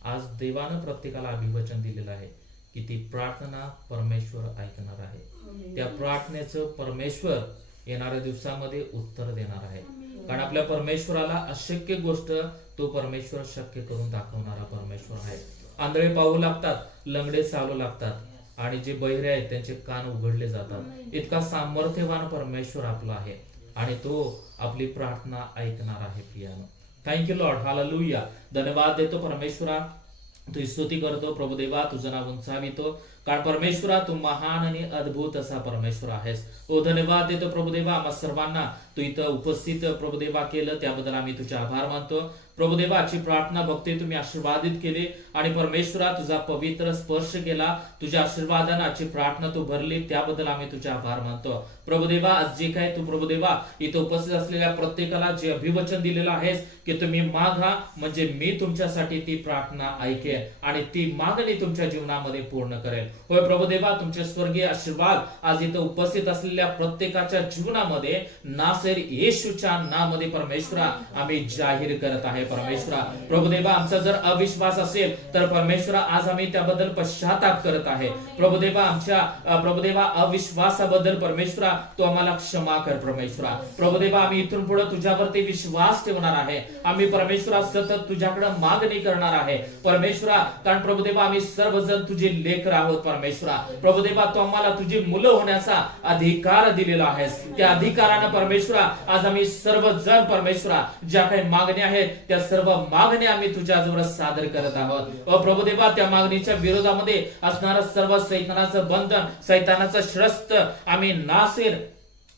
आज देवानं प्रत्येकाला अभिवचन दिलेलं आहे की ती प्रार्थना परमेश्वर ऐकणार आहे. त्या प्रार्थनेचं परमेश्वर येणाऱ्या दिवसामध्ये उत्तर देणार आहे. कारण आपल्या परमेश्वराला अशक्य गोष्ट तो परमेश्वर शक्य करून दाखवणारा परमेश्वर आहे. आंधळे पाहू लागतात, लंगडे चालू लागतात आणि जे बहिरे आहेत त्यांचे कान उघडले जातात. इतका सामर्थ्यवान परमेश्वर आपला आहे आणि तो आपली प्रार्थना ऐकणार आहे प्रियानो. Thank you Lord, hallelujah. धन्यवाद देतो परमेश्वरा, तुझी स्तुती करतो प्रभुदेवा, तुझं नाव उंचावितो, कारण परमेश्वरा तू महान आणि अद्भुत असा परमेश्वर आहेस. ओ धन्यवाद देतो प्रभुदेवा, आम्हा सर्वांना तू इथं उपस्थित प्रभुदेवा केलं, त्याबद्दल आम्ही तुझे आभार मानतो. प्रभुदेवा, आजची प्रार्थना भक्ती तुम्ही आशीर्वादित केली आणि परमेश्वरा तुझा पवित्र स्पर्श केला, तुझ्या आशीर्वादानं आजची प्रार्थना तू भरली, त्याबद्दल आम्ही तुझे आभार मानतो. प्रभुदेवा, आज जे काय तू प्रभुदेवा इथं उपस्थित असलेल्या प्रत्येकाला जे अभिवचन दिलेलं आहेस की तुम्ही मागा म्हणजे मी तुमच्यासाठी ती प्रार्थना ऐकेन आणि ती मागणी तुमच्या जीवनामध्ये पूर्ण करेल. होय प्रभुदेवा, तुमचे स्वर्गीय आशीर्वाद आज इथं उपस्थित असलेल्या प्रत्येकाच्या जीवनामध्ये नासर येशूच्या नावामध्ये परमेश्वरा आम्ही जाहीर करत आहे. परमेश्वरा प्रभुदेवा, आमचा जर अविश्वास असेल तर परमेश्वरा आज आम्ही त्याबद्दल पश्चाताप करत आहे. प्रभुदेवा, आमच्या प्रभुदेवा अविश्वासाबद्दल परमेश्वरा तू आम्हाला क्षमा कर. परमेश्वरा प्रभुदेवा, आम्ही इथून पुढे तुझ्यावरती विश्वास ठेवणार आहे. आम्ही परमेश्वरा सतत तुझ्याकडे मागणी करणार आहे परमेश्वरा, कारण प्रभुदेवा आम्ही सर्वजण तुझे लेकर आहोत. परमेश्वरा प्रभुदेवा, तू आम्हाला तुझी मुलं होण्याचा अधिकार दिलेला आहेस. त्या अधिकारानं परमेश्वरा आज आम्ही सर्वजण परमेश्वरा ज्या काही मागण्या आहेत त्या सर्व मागण्या आम्ही तुझ्याजवळ सादर करत आहोत. प्रभुदेवा, त्या मागणीच्या विरोधामध्ये असणारं सर्व सैतानाचं बंधन, सैतानाचं शस्त्र आम्ही नासेर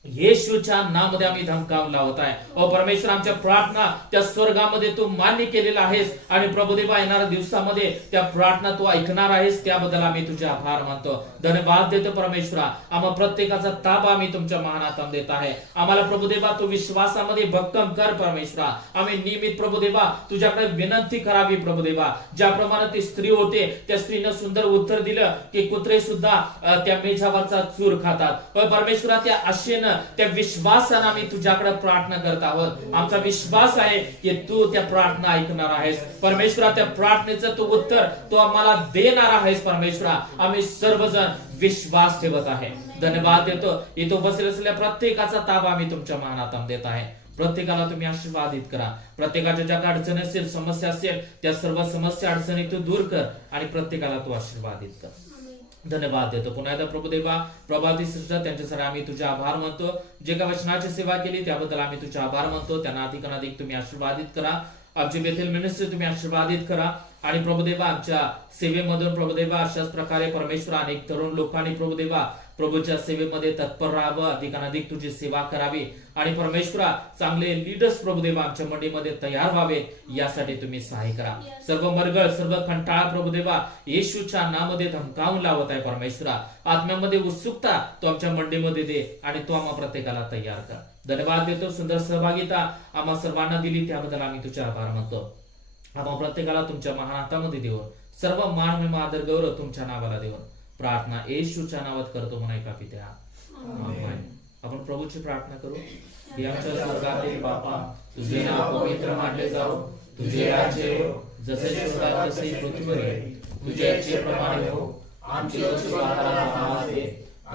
येशूच्या नावामध्ये आम्ही धमकावून लावत आहे. ओ परमेश्वर, आमच्या प्रार्थना त्या स्वर्गामध्ये तू मान्य केलेला आहेस आणि प्रभुदेवा येणाऱ्या दिवसामध्ये त्या प्रार्थना तू ऐकणार आहेस, त्याबद्दल आम्ही तुझे आभार मानतो. धन्यवाद देतो परमेश्वरा. आम्हा प्रत्येकाचा ताबा आम्ही तुमच्या महानाथात देत आहे. आम्हाला प्रभुदेवा तू विश्वासामध्ये भक्कम कर परमेश्वरा. आम्ही नियमित प्रभुदेवा तुझ्याकडे विनंती करावी प्रभुदेवा. ज्याप्रमाणे ती स्त्री होते त्या स्त्रीनं सुंदर उत्तर दिलं की कुत्रे सुद्धा त्या मेझावरचा चूर खातात. परमेश्वरा, त्या आशेनं त्या विश्वासानं आम्ही तुझ्याकडे प्रार्थना करत आहोत. आमचा विश्वास आहे की तू त्या प्रार्थना ऐकणार आहेस परमेश्वरा. त्या प्रार्थनेचं तू उत्तर तू आम्हाला देणार आहेस परमेश्वरा. आम्ही सर्वजण विश्वास ठेवत आहे. धन्यवाद देतो. इथं उपस्थित असलेल्या प्रत्येकाचा ताबा आम्ही तुमच्या महानाथात देत आहे. प्रत्येकाला तुम्ही आशीर्वादित करा. प्रत्येकाच्या ज्या काही अडचणी असेल, समस्या असेल, त्या सर्व समस्या अडचणी तू दूर कर आणि प्रत्येकाला तू आशीर्वादित कर. धन्यवाद देतो. पुन्हा एकदा प्रभुदेवा, प्रभाती सिस्टर त्यांच्यासाठी आम्ही तुझे आभार मानतो. जे काही वचनाची सेवा केली त्याबद्दल आम्ही तुझे आभार मानतो. त्यांना अधिक तुम्ही आशीर्वादित करा. आमची बेथेल मिनिस्ट्री तुम्ही आशीर्वादित करा आणि प्रभुदेवा आमच्या सेवेमधून प्रभुदेवा अशाच प्रकारे परमेश्वर अनेक तरुण लोकांनी प्रभुदेवा प्रभूच्या सेवेमध्ये तत्पर राहावं, अधिक तुझी सेवा करावी आणि परमेश्वरा चांगले लीडर्स प्रभुदेवा आमच्या मंडळीमध्ये तयार व्हावे यासाठी तुम्ही सहाय्य करा. सर्व मरगळ, सर्व कंटाळा प्रभुदेवा येशूच्या नावामध्ये धमकावून लावत आहे परमेश्वरा. आत्म्यामध्ये उत्सुकता तो आमच्या मंडळीमध्ये दे आणि तो आम्हा प्रत्येकाला तयार कर. धन्यवाद देतो. सुंदर सहभागिता आम्हा सर्वांना दिली त्याबद्दल आम्ही तुझे आभार मानतो. आम्हा प्रत्येकाला तुमच्या महानाथामध्ये देऊन सर्व मान, महिमा, आदर, गौरव तुमच्या नावाला देऊन प्रार्थना येशूच्या नावात करतो म्हणा एका पित्या. आमेन. आपण प्रभूची प्रार्थना करू. हे आमच्या स्वर्गातील बापा, तुझे नाव पवित्र मानले जाओ, तुझे राज्य येवो, जसे स्वर्गात तसे पृथ्वीवर येईल. तुझ्या इच्छेप्रमाणे हो. आमची रोजची वाटाला आम्हाला दे,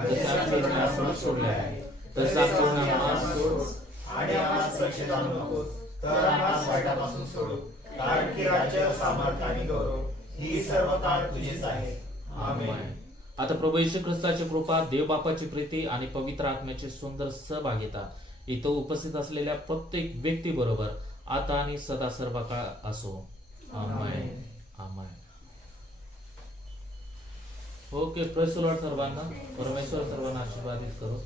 जसा आमच्या सोडले आहे तसा आमच्या सोड आणि आम्हाला परीक्षेत आणू नकोस, तर आम्हाला वाईटापासून सोडू, कारण की राज्य, सामर्थ्य आणि गौरव ही सर्व काळ तुझीच आहे. आमेन. आता प्रभू येशू ख्रिस्ताची कृपा, देव बापाची प्रीती आणि पवित्र आत्म्याची सुंदर सहभागिता इथं उपस्थित असलेल्या प्रत्येक व्यक्ती बरोबर आता आणि सदा सर्व काळ असो. आमेन. आमेन. ओके, प्रेस लॉर्ड सर्वांना. परमेश्वर सर्वांना आशीर्वादित करो.